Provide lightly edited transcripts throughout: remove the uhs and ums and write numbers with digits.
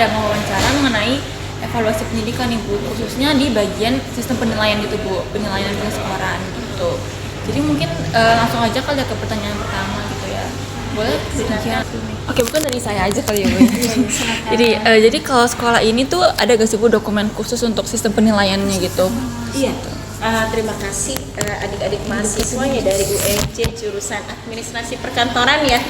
ada wawancara mengenai evaluasi pendidikan nih Bu, khususnya di bagian sistem penilaian gitu Bu, penilaian pengeskoran gitu. Jadi mungkin langsung aja kali ya ke pertanyaan pertama gitu ya. Boleh silakan. Oke, bukan dari saya aja kali ya Bu. Jadi kalau sekolah ini tuh ada gak sih Bu dokumen khusus untuk sistem penilaiannya gitu? Iya. Terima kasih adik-adik mahasiswanya dari UNJ jurusan administrasi perkantoran ya.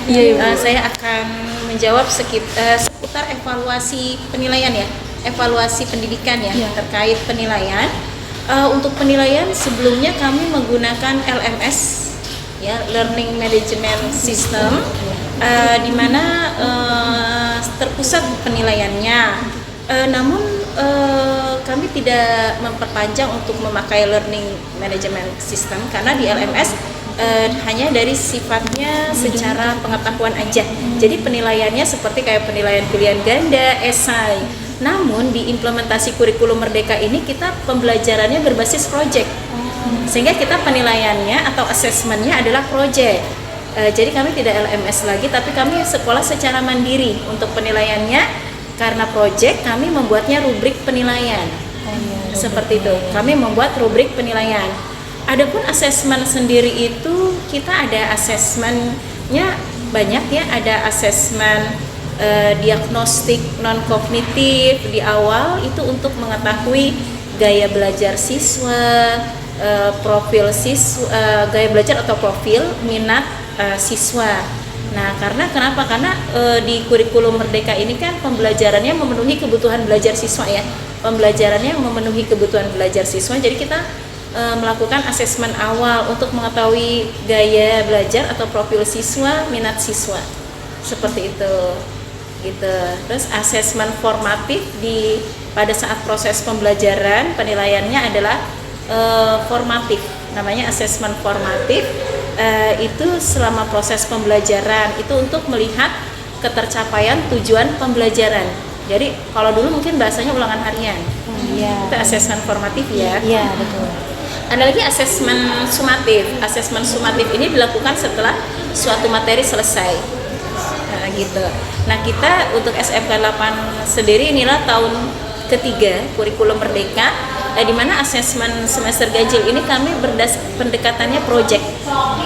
Saya akan menjawab seputar evaluasi penilaian ya, evaluasi pendidikan ya, terkait penilaian. Untuk penilaian sebelumnya kami menggunakan LMS ya, Learning Management System, di mana terpusat penilaiannya. Namun kami tidak memperpanjang untuk memakai Learning Management System karena di LMS hanya dari sifatnya secara pengetahuan aja. Jadi penilaiannya seperti kayak penilaian pilihan ganda, esai. Namun di implementasi kurikulum Merdeka ini kita pembelajarannya berbasis project. Sehingga kita penilaiannya atau assessmentnya adalah project. Jadi kami tidak LMS lagi, tapi kami sekolah secara mandiri untuk penilaiannya. Karena project kami membuatnya rubrik penilaian. Seperti itu. Kami membuat rubrik penilaian. Adapun asesmen sendiri itu kita ada asesmennya banyak ya, ada asesmen diagnostik non kognitif di awal itu untuk mengetahui gaya belajar siswa, profil siswa, gaya belajar atau profil minat siswa. Nah, kenapa? Karena di kurikulum Merdeka ini kan pembelajarannya memenuhi kebutuhan belajar siswa ya. Pembelajarannya memenuhi kebutuhan belajar siswa. Jadi kita melakukan asesmen awal untuk mengetahui gaya belajar atau profil siswa, minat siswa. Seperti itu. Gitu. Terus asesmen formatif pada saat proses pembelajaran, penilaiannya adalah formatif. Namanya asesmen formatif. Itu selama proses pembelajaran itu untuk melihat ketercapaian tujuan pembelajaran. Jadi kalau dulu mungkin bahasanya ulangan harian. Itu asesmen formatif ya. Iya, betul. Ada lagi asesmen sumatif. Asesmen sumatif ini dilakukan setelah suatu materi selesai. Gitu. Nah, kita untuk SMK 8 sendiri inilah tahun ketiga kurikulum Merdeka, di mana asesmen semester ganjil ini kami pendekatannya project.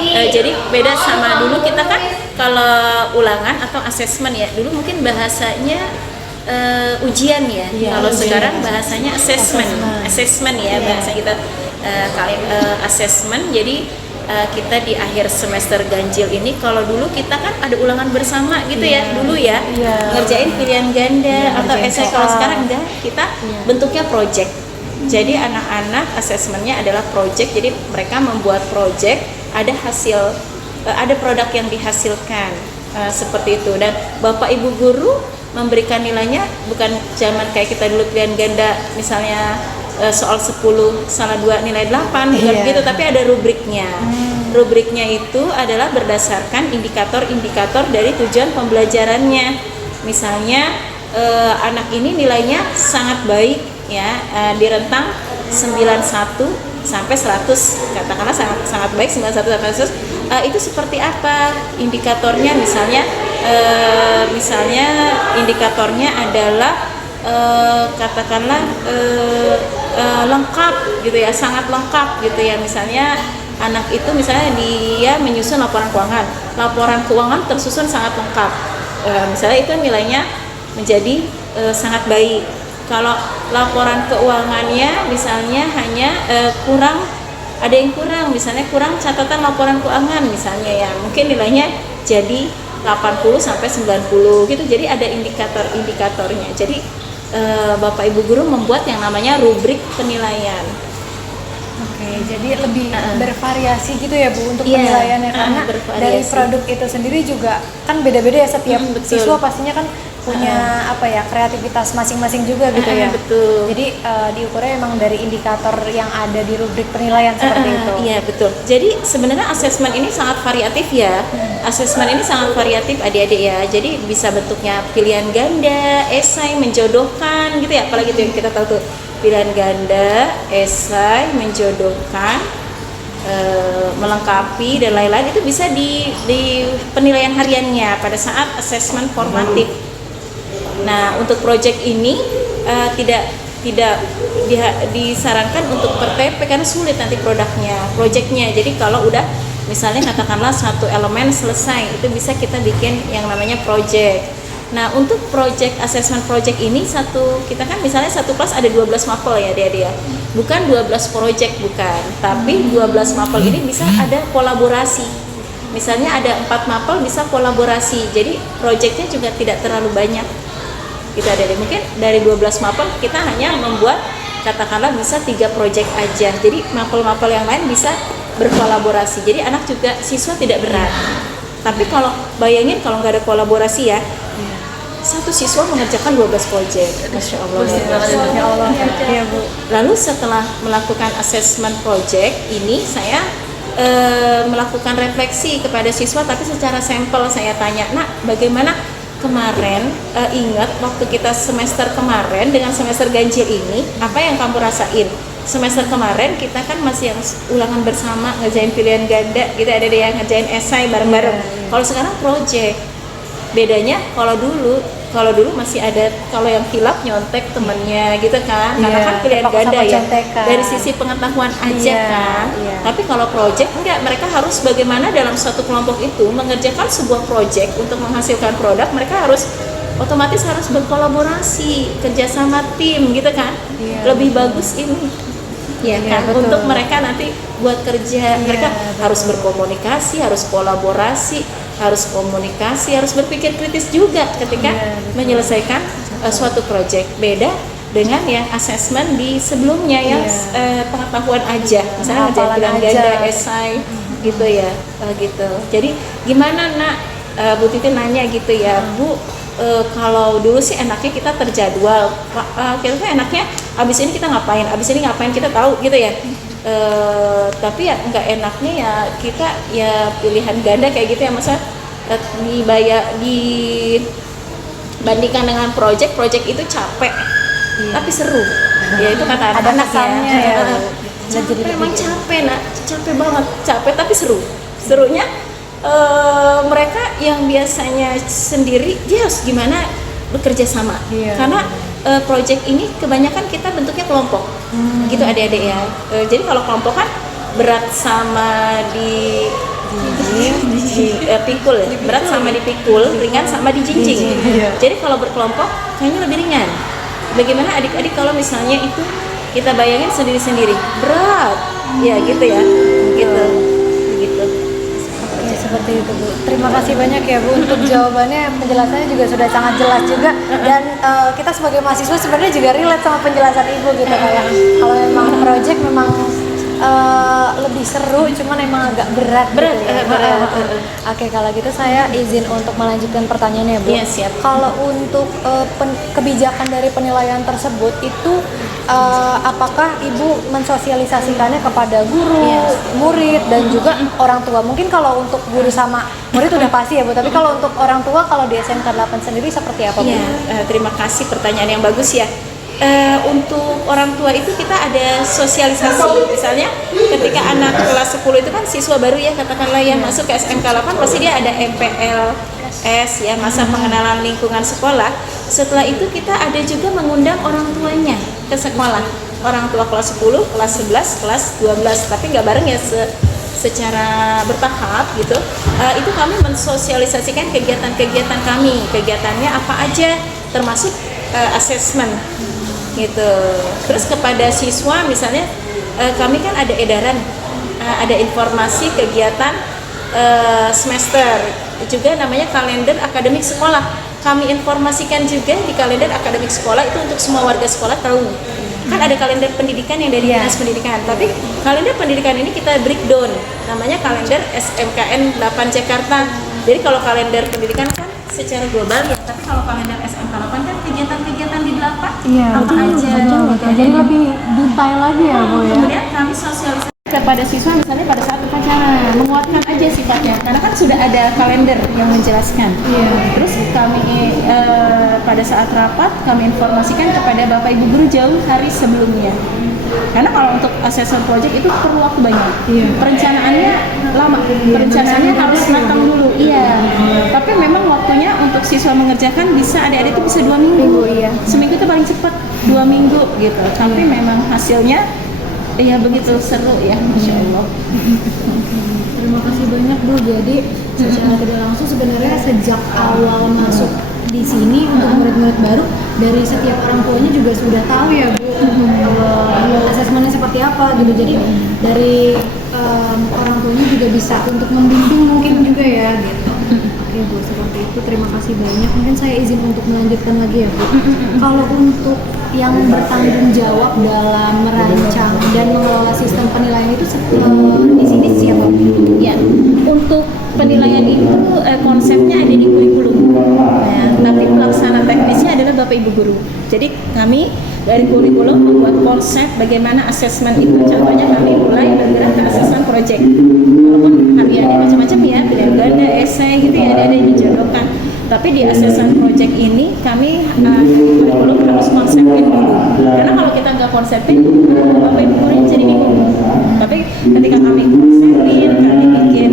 Jadi beda sama dulu kita kan kalau ulangan atau asesmen ya, dulu mungkin bahasanya ujian ya. Kalau sekarang bahasanya assessment ya, bahasa kita assessment. Jadi kita di akhir semester ganjil ini, kalau dulu kita kan ada ulangan bersama gitu ya, dulu ya, ngerjain pilihan ganda atau esai. Kalau sekarang enggak, kita bentuknya project. Jadi anak-anak asesmennya adalah project. Jadi mereka membuat project, ada hasil, ada produk yang dihasilkan, seperti itu. Dan bapak ibu guru memberikan nilainya bukan zaman kayak kita dulu pilihan ganda, misalnya soal 10 salah 2 nilai 8 bukan gitu, tapi ada rubriknya. Rubriknya itu adalah berdasarkan indikator-indikator dari tujuan pembelajarannya. Misalnya anak ini nilainya sangat baik ya, di rentang 91 sampai 100, katakanlah sangat baik 91 sampai 100. Itu seperti apa indikatornya? Misalnya indikatornya adalah katakanlah lengkap gitu ya, sangat lengkap gitu ya. Misalnya anak itu misalnya dia menyusun laporan keuangan tersusun sangat lengkap, misalnya itu nilainya menjadi sangat baik. Kalau laporan keuangannya misalnya hanya ada yang kurang, misalnya kurang catatan laporan keuangan misalnya ya, mungkin nilainya jadi 80 sampai 90 gitu. Jadi ada indikatornya. Jadi Bapak Ibu guru membuat yang namanya rubrik penilaian. Oke, jadi lebih bervariasi gitu ya Bu untuk penilaiannya, karena dari produk itu sendiri juga kan beda-beda ya, setiap siswa pastinya kan punya kreativitas masing-masing juga gitu ya. Betul. Jadi diukurnya emang dari indikator yang ada di rubrik penilaian seperti itu. Iya betul. Jadi sebenarnya asesmen ini sangat variatif ya. Asesmen ini sangat variatif adik-adik ya. Jadi bisa bentuknya pilihan ganda, esai, menjodohkan gitu ya. Apalagi itu yang kita tahu tuh, pilihan ganda, esai, menjodohkan, melengkapi dan lain-lain. Itu bisa di penilaian hariannya pada saat asesmen formatif. Nah, untuk project ini tidak disarankan untuk per TP karena sulit nanti projectnya. Jadi kalau udah misalnya katakanlah satu elemen selesai, itu bisa kita bikin yang namanya project. Nah, untuk project assessment project ini kita kan misalnya satu kelas ada 12 mapel ya dia. Bukan 12 project bukan, tapi 12 mapel ini bisa ada kolaborasi. Misalnya ada 4 mapel bisa kolaborasi. Jadi projectnya juga tidak terlalu banyak. Kita ada mungkin dari 12 mapel kita hanya membuat katakanlah bisa 3 project aja. Jadi mapel-mapel yang lain bisa berkolaborasi. Jadi anak juga siswa tidak berat. Tapi kalau bayangin kalau nggak ada kolaborasi ya, satu siswa mengerjakan 12 proyek. Masya Allah. Masya Allah. Iya, Bu. Lalu setelah melakukan assessment project ini saya melakukan refleksi kepada siswa, tapi secara sampel saya tanya, nak bagaimana kemarin ingat waktu kita semester kemarin dengan semester ganjil ini apa yang kamu rasain? Semester kemarin kita kan masih yang ulangan bersama, ngerjain pilihan ganda, gitu ada yang ngerjain esai bareng-bareng. Kalau sekarang project, bedanya kalau dulu masih ada, kalau yang hilap nyontek temennya gitu kan, karena kan pilihan ganda ya dari sisi pengetahuan aja kan. Tapi kalau project enggak, mereka harus bagaimana dalam suatu kelompok itu mengerjakan sebuah project untuk menghasilkan produk, mereka harus otomatis harus berkolaborasi, kerjasama tim gitu kan. Lebih bagus ini ya kan, untuk mereka nanti buat kerja, mereka harus berkomunikasi, harus kolaborasi, harus komunikasi, harus berpikir kritis juga ketika menyelesaikan suatu project. Beda dengan yang assessment di sebelumnya yang pengetahuan aja, misalnya ngerjain ganda, esai gitu ya, gitu. Jadi gimana nak, Bu Titi nanya gitu ya, Bu, kalau dulu sih enaknya kita terjadwal, kita tuh enaknya abis ini kita ngapain, abis ini ngapain kita tahu gitu ya. Tapi ya nggak enaknya ya kita ya pilihan ganda kayak gitu ya, masa dibandingkan dengan project itu capek tapi seru. Ya itu kata anak-anak ya. Memang capek nak, capek banget, capek tapi serunya mereka yang biasanya sendiri dia harus gimana bekerja sama, karena project ini kebanyakan kita bentuknya kelompok gitu adik-adik ya. Jadi kalau kelompok kan berat sama pikul ya, berat sama dipikul, ringan sama dijinjing. Jadi kalau berkelompok kayaknya lebih ringan. Bagaimana adik-adik kalau misalnya itu kita bayangin sendiri-sendiri berat ya gitu ya, gitu. Seperti itu, Bu. Terima kasih banyak ya, Bu, untuk jawabannya. Penjelasannya juga sudah sangat jelas juga, dan kita sebagai mahasiswa sebenarnya juga relate sama penjelasan Ibu gitu, kayak kalau memang project memang lebih seru, cuman emang agak berat gitu ya. Oke, kalau gitu saya izin untuk melanjutkan pertanyaannya, Bu. Iya, siap. Kalau untuk kebijakan dari penilaian tersebut itu apakah Ibu mensosialisasikannya kepada guru, murid, dan juga orang tua? Mungkin kalau untuk guru sama murid udah pasti ya, Bu, tapi kalau untuk orang tua, kalau di SMK 8 sendiri seperti apa, Bu? Terima kasih, pertanyaan yang bagus ya. Untuk orang tua itu kita ada sosialisasi, misalnya ketika anak kelas 10 itu kan siswa baru ya, katakanlah yang masuk ke SMK 8 pasti dia ada MPLS ya, masa pengenalan lingkungan sekolah. Setelah itu kita ada juga mengundang orang tuanya ke sekolah, orang tua kelas 10, kelas 11, kelas 12, tapi nggak bareng ya, secara bertahap gitu. Itu kami mensosialisasikan kegiatan-kegiatan kami, kegiatannya apa aja, termasuk assessment gitu. Terus kepada siswa misalnya kami kan ada edaran, ada informasi kegiatan semester, juga namanya kalender akademik sekolah. Kami informasikan juga di kalender akademik sekolah itu untuk semua warga sekolah tahu. Kan ada kalender pendidikan yang dari dinas pendidikan, tapi kalender pendidikan ini kita breakdown, namanya kalender SMKN 8 Jakarta. Jadi kalau kalender pendidikan kan secara global ya, tapi kalau kalender SMK 8 kan kegiatan-kegiatan di 8 apa aja. Jadi lebih detail lagi ya, Bu ya. Kemudian kami sosialisasi kepada siswa misalnya pada saat upacara, menguatkan aja sikapnya, karena kan sudah ada kalender yang menjelaskan. Terus kami pada saat rapat kami informasikan kepada Bapak Ibu guru jauh hari sebelumnya. Karena kalau untuk assessment project itu perlu waktu banyak. Perencanaannya lama. Perencanaannya harus matang dulu. Iya. Tapi memang waktunya untuk siswa mengerjakan bisa adik-adik itu bisa 2 minggu. Iya. Seminggu itu paling cepat 2 minggu gitu. Tapi memang hasilnya ya begitu seru ya, Masya Allah. Terima kasih banyak Bu. Jadi secara tidak langsung sebenarnya sejak awal masuk di sini untuk murid-murid baru, dari setiap orang tuanya juga sudah tahu ya Bu asesmennya seperti apa gitu. Jadi dari orang tuanya juga bisa untuk membimbing mungkin juga ya gitu. Oke Bu, seperti itu. Terima kasih banyak. Mungkin saya izin untuk melanjutkan lagi ya Bu. Kalau untuk yang bertanggung jawab dalam merancang dan mengelola sistem penilaian itu di sini siapa Bu? Ya, untuk penilaian itu konsepnya ada di kurikulum. Nah, tapi pelaksana teknisnya adalah Bapak Ibu guru. Jadi kami dari kurikulum membuat konsep bagaimana asesmen itu. Contohnya kami mulai bergerak ke asesmen project. Walaupun hariannya macam-macam ya, pilihan ganda, esai gitu ya, ada yang dijodohkan. Tapi di asesmen project ini kami kurikulum harus konsepin dulu. Karena kalau kita nggak konsepin, Bapak Ibu guru jadi bingung. Tapi ketika kami konsepin, kami bikin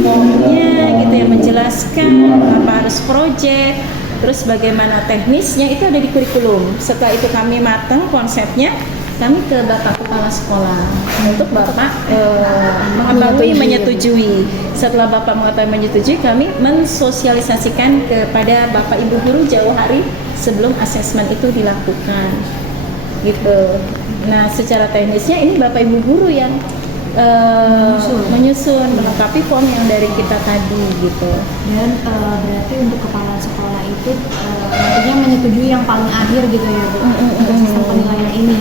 formnya gitu ya, menjelaskan apa harus project, terus bagaimana teknisnya itu ada di kurikulum. Setelah itu kami matang konsepnya, kami ke Bapak Kepala Sekolah untuk Bapak mengetahui, menyetujui. Setelah Bapak mengetahui, menyetujui, kami mensosialisasikan kepada Bapak Ibu guru jauh hari sebelum asesmen itu dilakukan gitu. Nah, secara teknisnya ini Bapak Ibu guru yang menyusun, melengkapi form yang dari kita tadi gitu. Dan berarti untuk kepala sekolah itu nantinya menyetujui yang paling akhir gitu ya Bu untuk sistem penilaian ini.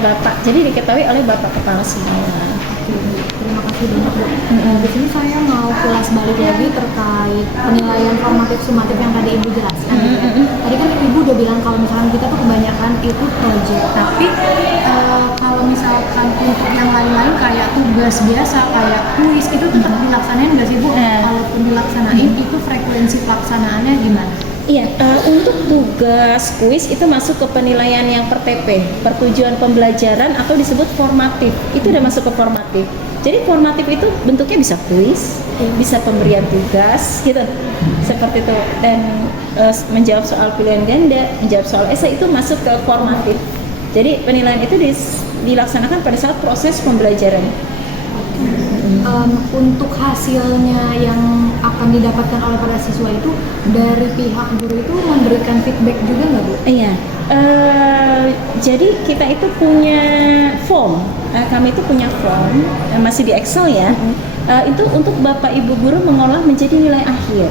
Bapak, jadi diketahui oleh Bapak Kepala Sekolah. Terima kasih banyak Bu. Di sini saya mau kilas balik lagi terkait penilaian formatif sumatif yang tadi Ibu jelaskan. Gitu ya. Tadi kan Ibu udah bilang kalau misalkan kita tuh kebanyakan itu project, tapi kalau misalkan untuk yang lain-lain kayak tugas biasa, kayak kuis itu tetap dilaksanain nggak sih Bu? Kalaupun dilaksanain itu frekuensi pelaksanaannya gimana? Iya, untuk tugas kuis itu masuk ke penilaian yang per TP, pertujuan pembelajaran atau disebut formatif. Itu udah masuk ke formatif. Jadi formatif itu bentuknya bisa kuis, bisa pemberian tugas, gitu, seperti itu. Dan menjawab soal pilihan ganda, menjawab soal esai itu masuk ke formatif. Jadi penilaian itu dilaksanakan pada saat proses pembelajaran. Untuk hasilnya yang akan didapatkan oleh para siswa itu dari pihak guru itu memberikan feedback juga nggak Bu? Iya, jadi kita itu punya form, kami itu punya form, masih di Excel ya, itu untuk Bapak Ibu guru mengolah menjadi nilai akhir.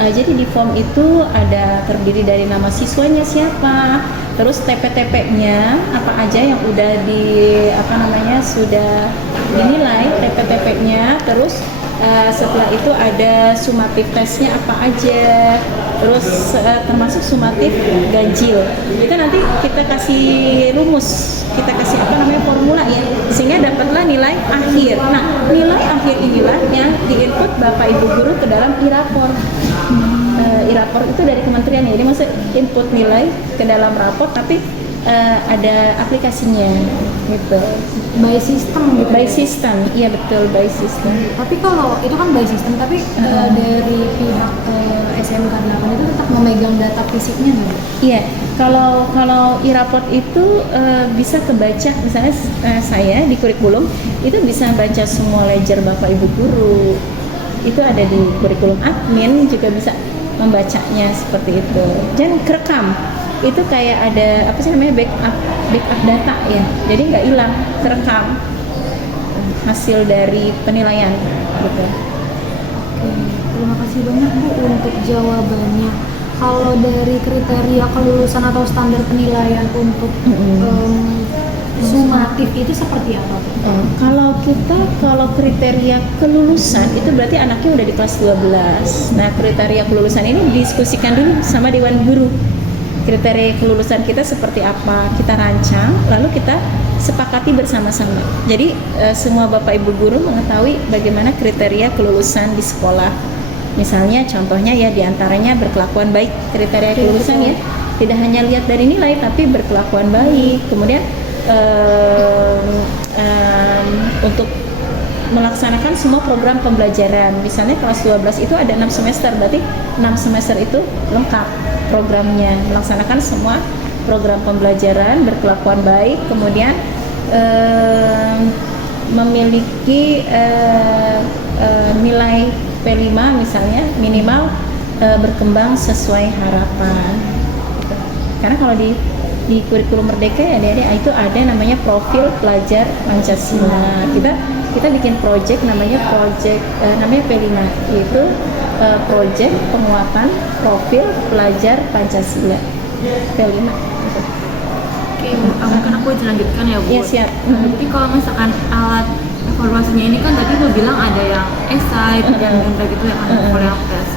Jadi di form itu ada terdiri dari nama siswanya siapa, terus TP-TP-nya apa aja yang udah sudah dinilai TP-TP-nya, terus setelah itu ada sumatif tesnya apa aja, terus termasuk sumatif ganjil. Itu nanti kita kasih rumus, kita kasih formula ya, sehingga dapatlah nilai akhir. Nah, nilai akhir inilah yang diinput Bapak Ibu guru ke dalam e-rapor. E-rapor itu dari kementerian ya, jadi maksud input nilai ke dalam rapor, tapi ada aplikasinya gitu. By system gitu. By system, iya betul, by system. Tapi kalau itu kan by system, tapi dari pihak SMK 8 itu tetap memegang data fisiknya nggak? Iya, kalau e-raport itu bisa kebaca, misalnya saya di kurikulum itu bisa baca semua ledger Bapak Ibu guru. Itu ada di kurikulum admin, juga bisa membacanya seperti itu. Dan kerekam. Itu kayak ada backup data ya, jadi nggak hilang, terekam hasil dari penilaian gitu. Oke, terima kasih banyak Bu untuk jawabannya. Kalau dari kriteria kelulusan atau standar penilaian untuk sumatif itu seperti apa Bu? Kalau kriteria kelulusan itu berarti anaknya udah di kelas 12. Nah, kriteria kelulusan ini didiskusikan dulu sama Dewan Guru. Kriteria kelulusan kita seperti apa, kita rancang, lalu kita sepakati bersama-sama. Jadi semua Bapak Ibu guru mengetahui bagaimana kriteria kelulusan di sekolah. Misalnya contohnya ya, diantaranya berkelakuan baik, kriteria kelulusan ya, tidak hanya lihat dari nilai tapi berkelakuan baik. Kemudian untuk melaksanakan semua program pembelajaran. Misalnya kelas 12 itu ada 6 semester, berarti 6 semester itu lengkap programnya, melaksanakan semua program pembelajaran, berkelakuan baik, kemudian memiliki nilai P5 misalnya minimal, berkembang sesuai harapan. Karena kalau di kurikulum Merdeka ya adik-adik itu ada namanya profil pelajar Pancasila. Kita bikin project namanya namanya P5, yaitu project penguatan profil pelajar Pancasila P5. Oke, mungkin aku lanjutkan ya Bu. Iya siap. Jadi kalau misalkan alat evaluasinya ini kan tadi lu bilang ada yang esai, ada yang gitu yang ada yang tes.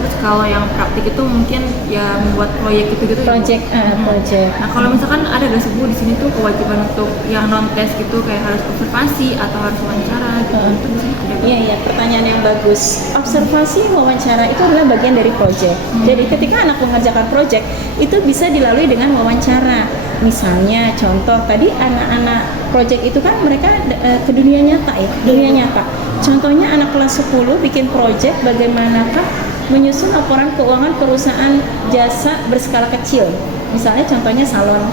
Terus kalau yang praktik itu mungkin ya membuat proyek gitu-gitu. Project. Nah kalau misalkan ada gak sih Bu di sini tuh kewajiban untuk yang non tes gitu kayak harus observasi atau harus wawancara gitu. Itu di sini ada. Iya, pertanyaan yang bagus. Observasi, wawancara itu adalah bagian dari project. Jadi ketika anak mengerjakan project itu bisa dilalui dengan wawancara. Misalnya contoh tadi anak-anak project itu kan mereka ke dunia nyata ya, dunia nyata. Contohnya anak kelas 10 bikin project bagaimanakah menyusun laporan keuangan perusahaan jasa berskala kecil. Misalnya contohnya salon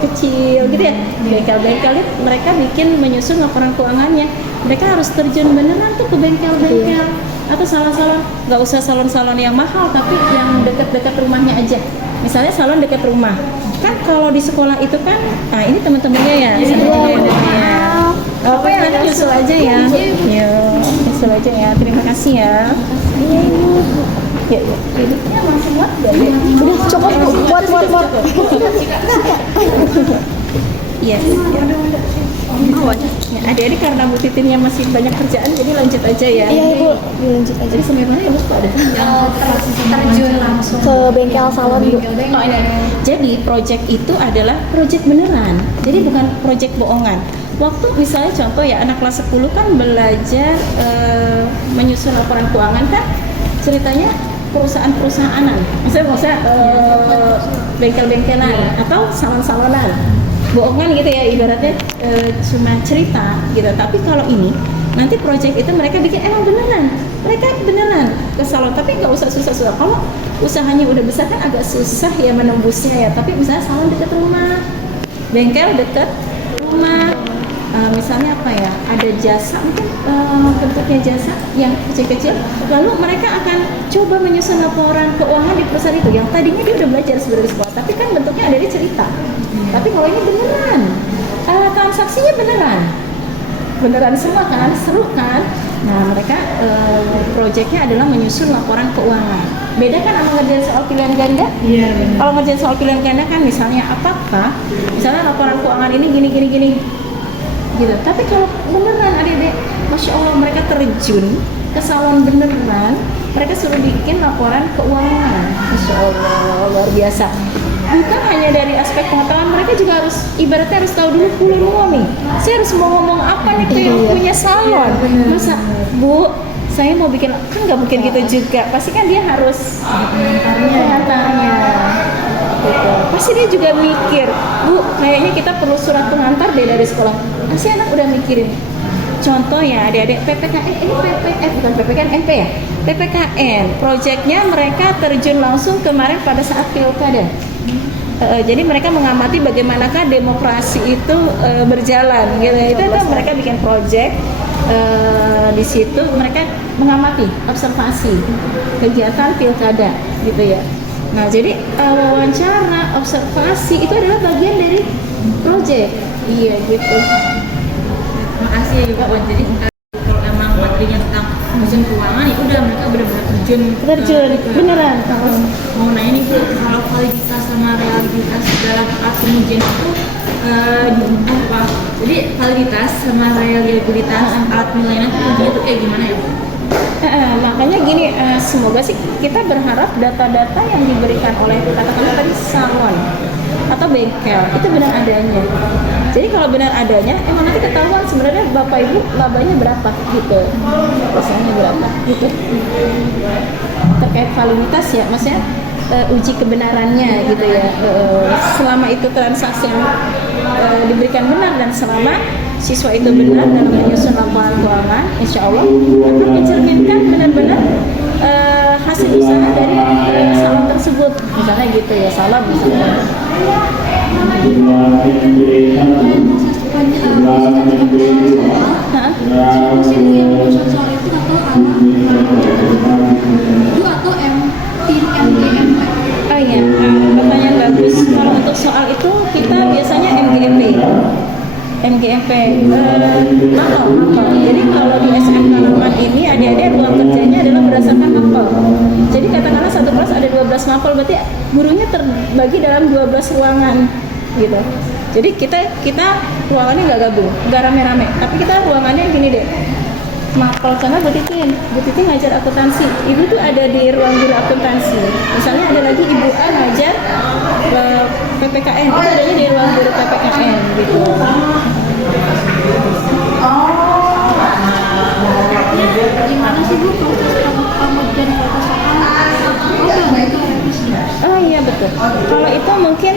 kecil gitu ya, bengkel-bengkel mereka bikin menyusun laporan keuangannya. Mereka harus terjun beneran tuh ke bengkel-bengkel atau salon-salon, nggak usah salon-salon yang mahal tapi yang dekat-dekat rumahnya aja. Misalnya salon dekat rumah. Kan kalau di sekolah itu kan, ini teman-temannya ya. Oke, nanti nyusul aja ya. Nyusul aja ya. Terima kasih ya. Iya Ibu. Ya, hidupnya masih muat gak ya? Udah cukup Bu, muat. Iya. Ya, adik-adik karena Bu Titinnya masih banyak kerjaan, jadi lanjut aja ya. Iya Ibu, dilanjut aja. Jadi sampai mana ya lupa deh. Terjun langsung ke bengkel salon Bu. Oh, ini. Jadi project itu adalah project beneran. Jadi bukan project bohongan. Waktu misalnya contoh ya anak kelas 10 kan belajar menyusun laporan keuangan kan ceritanya perusahaan-perusahanan. Misalnya bengkel-bengkelan atau salon-salonan. Bohongan gitu ya ibaratnya cuma cerita gitu. Tapi kalau ini nanti project itu mereka bikin emang beneran. Mereka beneran ke salon tapi nggak usah susah-susah. Kalau usahanya udah besar kan agak susah ya menembusnya ya. Tapi misalnya salon dekat rumah, bengkel dekat rumah. Misalnya apa ya, ada jasa mungkin bentuknya jasa yang kecil-kecil, lalu mereka akan coba menyusun laporan keuangan di perusahaan itu yang tadinya dia udah belajar sebenarnya di sekolah, tapi kan bentuknya ada di cerita. Tapi kalau ini beneran, transaksinya beneran semua kan, seru kan. Nah mereka proyeknya adalah menyusun laporan keuangan. Beda kan sama ngerjain soal pilihan ganda? Iya. Kalau ngerjain soal pilihan ganda kan misalnya apakah, misalnya laporan keuangan ini gini gitu. Tapi kalau beneran adik-adik, Masya Allah mereka terjun ke salon beneran, mereka suruh bikin laporan keuangan. Masya Allah, luar biasa. Bukan hanya dari aspek pengetahuan, mereka juga harus ibaratnya harus tahu dulu nih. Saya harus mau ngomong apa nih ke yang punya salon. Masa Bu, saya mau bikin, kan nggak mungkin gitu juga. Pasti kan dia harus pengantarnya. Gitu. Pasti dia juga mikir, Bu, kayaknya kita perlu surat pengantar deh dari sekolah. Pasti anak udah mikirin. Contoh ya adik-adik PPKN, ini bukan PPKN MP ya, PPKN, proyeknya mereka terjun langsung kemarin pada saat pilkada. Jadi mereka mengamati bagaimanakah demokrasi itu berjalan gitu. Itu mereka bikin proyek di situ mereka mengamati, observasi kegiatan pilkada gitu ya. Nah, jadi wawancara, observasi itu adalah bagian dari proyek. Iya, gitu. Makasih ya juga Wan. Jadi kalau emang materinya tentang menyusun keuangan ya udah mereka benar-benar terjun beneran. Terus mau nanya nih Bu, kalau validitas sama reliabilitas dalam alat pengujian itu apa? Jadi validitas sama reliabilitas alat penilaian itu kayak gimana ya Bu? Makanya gini, semoga sih kita berharap data-data yang diberikan oleh katakanlah tadi salon atau bengkel itu benar adanya. Jadi kalau benar adanya, emang nanti ketahuan sebenarnya Bapak Ibu labanya berapa gitu, misalnya berapa gitu. Terkait validitas ya, maksudnya uji kebenarannya gitu ya. Selama itu transaksi yang diberikan benar dan selama siswa itu benar dalam menyusun laporan keuangan, insya Allah akan mencerminkan benar-benar hasil usaha dari salon tersebut. Misalnya gitu ya, salon misalnya. Oh iya, pertanyaan bagus. Kalau untuk soal itu kita biasanya MGMP mapel. Jadi kalau di SMK Norman ini adik-adik ruang kerjanya adalah berdasarkan mapel. Jadi katakanlah satu kelas ada 12 mapel, berarti gurunya terbagi dalam 12 ruangan gitu. Jadi kita ruangannya nggak gabung, nggak rame-rame, tapi kita ruangannya gini deh. Mapel karena Bu Titin ngajar akuntansi, Ibu tuh ada di ruang guru akuntansi. Misalnya ada lagi Ibu A ngajar PPKN, itu adanya di ruang guru PPKN gitu. Gimana sih Bu proses pengujian batas Oh iya betul. Kalau itu mungkin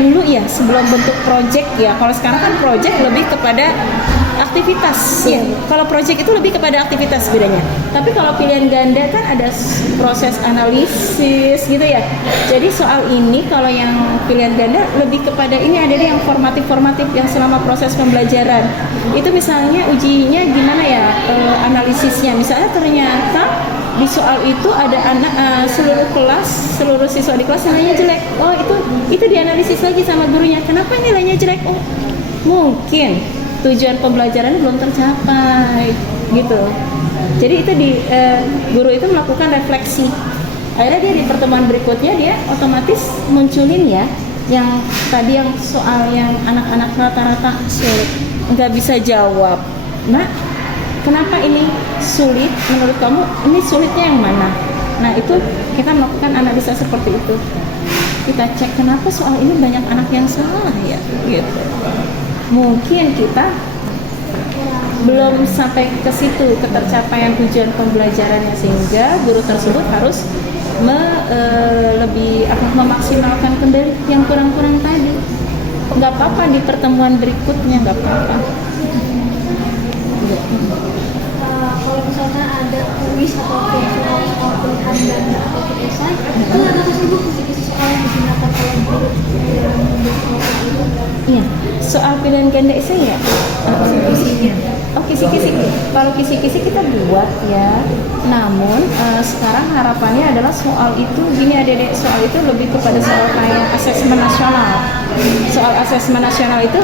dulu ya sebelum bentuk project ya. Kalau sekarang kan project lebih kepada aktivitas ya. Kalau project itu lebih kepada aktivitas bedanya. Tapi kalau pilihan ganda kan ada proses analisis gitu ya. Jadi soal ini kalau yang pilihan ganda lebih kepada ini ada yang formatif yang selama proses pembelajaran. Itu misalnya ujinya gimana ya, analisisnya. Misalnya ternyata di soal itu ada anak seluruh siswa di kelas nilainya jelek. Oh itu dianalisis lagi sama gurunya. Kenapa nilainya jelek? Oh mungkin tujuan pembelajaran belum tercapai gitu. Jadi itu guru itu melakukan refleksi. Akhirnya dia di pertemuan berikutnya dia otomatis munculin ya yang tadi yang soal yang anak-anak rata-rata sulit nggak bisa jawab. Nah, kenapa ini sulit? Menurut kamu ini sulitnya yang mana? Nah itu kita melakukan analisa seperti itu. Kita cek kenapa soal ini banyak anak yang salah ya gitu. Mungkin kita belum sampai ke situ ketercapaian tujuan pembelajarannya sehingga guru tersebut harus lebih memaksimalkan kembali yang kurang-kurang tadi. Nggak apa-apa di pertemuan berikutnya, nggak apa-apa. Kalau misalnya ada kuis atau virtual pilihan ganda atau esai, itu ada tersebut kisi-kisi soal yang digunakan oleh guru yang membuat itu. Iya, soal pilihan ganda esai ya. Oh kisi-kisi. Kalau kisi-kisi kita buat ya. Namun sekarang harapannya adalah soal itu gini adik-adik, soal itu lebih kepada soal kayak asesmen nasional. Soal asesmen nasional itu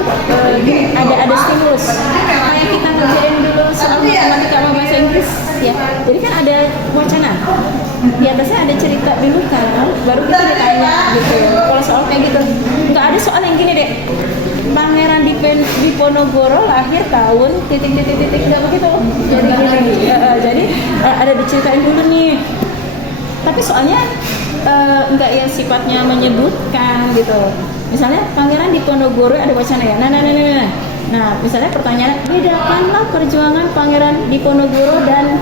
gini, ada stimulus. Kayak kita ngerjain dulu soal matematika sama bahasa Inggris ya. Jadi kan ada wacana. Di atasnya ada cerita dulu kan, baru kita ditanya gitu ya. Kalau soal kayak gitu, nggak ada soal yang gini deh. Pangeran Diponegoro lahir tahun titik nggak begitu. Jadi gini, jadi ada diceritain dulu nih. Tapi soalnya nggak yang sifatnya menyebutkan gitu. Misalnya Pangeran Diponegoro ada wacana ya. Nah, misalnya pertanyaan, bedakanlah perjuangan Pangeran Diponegoro dan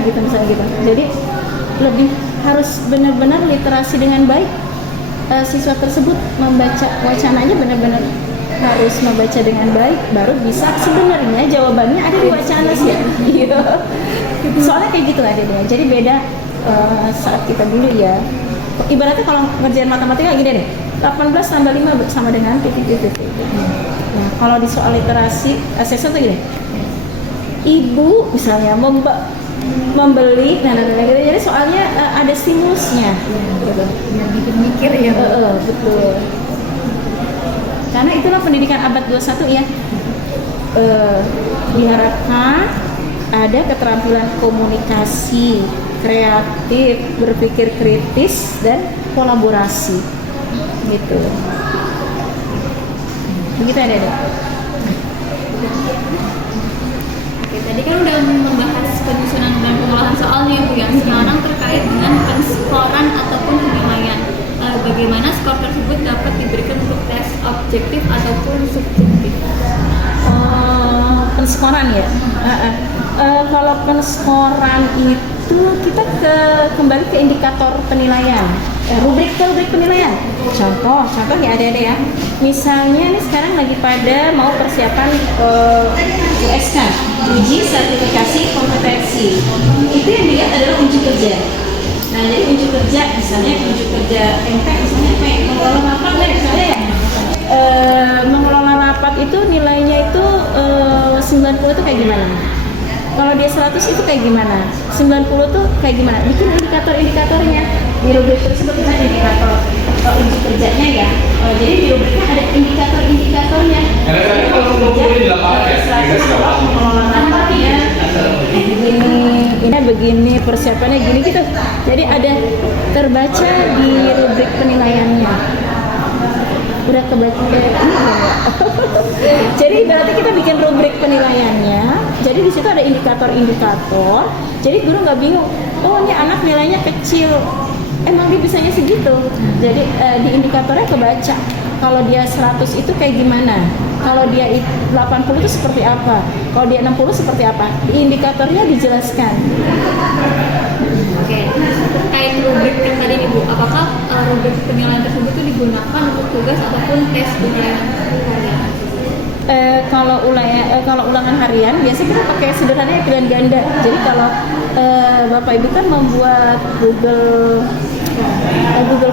gitu misalnya gitu. Jadi lebih harus benar-benar literasi dengan baik. Siswa tersebut membaca wacananya benar-benar harus membaca dengan baik, baru bisa sebenarnya jawabannya ada di wacana sih ya. Gitu. Soalnya kayak gitu adanya. Jadi beda saat kita dulu ya. Ibaratnya kalau ngerjain matematika gini deh. 18 tambah 5 sama dengan titik. Nah, kalau di soal literasi asesmen tuh gini. Ibu misalnya membeli, gitu. Jadi soalnya ada stimulusnya, gitu. Biar bikin mikir ya. Betul. Karena itulah pendidikan abad 21 ya. Diharapkan ada keterampilan komunikasi, kreatif, berpikir kritis dan kolaborasi, gitu. Begitu ada. Oke, tadi kan udah membahas penyusunan dan pengolahan soalnya Bu yang sekarang terkait dengan penskoran ataupun penilaian. Bagaimana skor tersebut dapat diberikan untuk tes objektif ataupun subjektif? Penskoran ya. Kalau penskoran itu kita kembali ke indikator penilaian. rubrik penilaian. Contoh ya ada ya. Misalnya nih sekarang lagi pada mau persiapan USK, uji sertifikasi kompetensi. Itu yang dilihat adalah unjuk kerja. Nah, jadi unjuk kerja misalnya unjuk kerja MP misalnya mengelola rapat misalnya ya. Mengelola rapat itu nilainya itu 90 itu kayak gimana? Kalau dia 100 itu kayak gimana? 90 tuh kayak gimana? Bikin indikator-indikatornya di rubrik tersebut ada indikator uji kerjanya ya. Jadi di rubriknya ada indikator-indikatornya. Jadi kalau kerja 100 mengelola rapatnya ini begini persiapannya gini gitu. Jadi ada terbaca di rubrik penilaiannya. Udah kebaca ini ya. Jadi berarti kita bikin rubrik penilaiannya. Jadi di situ ada indikator-indikator. Jadi guru nggak bingung. Oh ini anak nilainya kecil. Emang dia bisanya segitu. Jadi di indikatornya kebaca. Kalau dia 100 itu kayak gimana? Kalau dia 80 itu seperti apa? Kalau dia 60 seperti apa? Di indikatornya dijelaskan. Oke, terkait rubrik yang tadi nih Bu, apakah rubrik penilaian tersebut itu digunakan untuk tugas ataupun tes penilaian harian? Kalau ulangan harian biasanya kita pakai sederhananya pilihan ganda. Jadi kalau Bapak Ibu kan membuat Google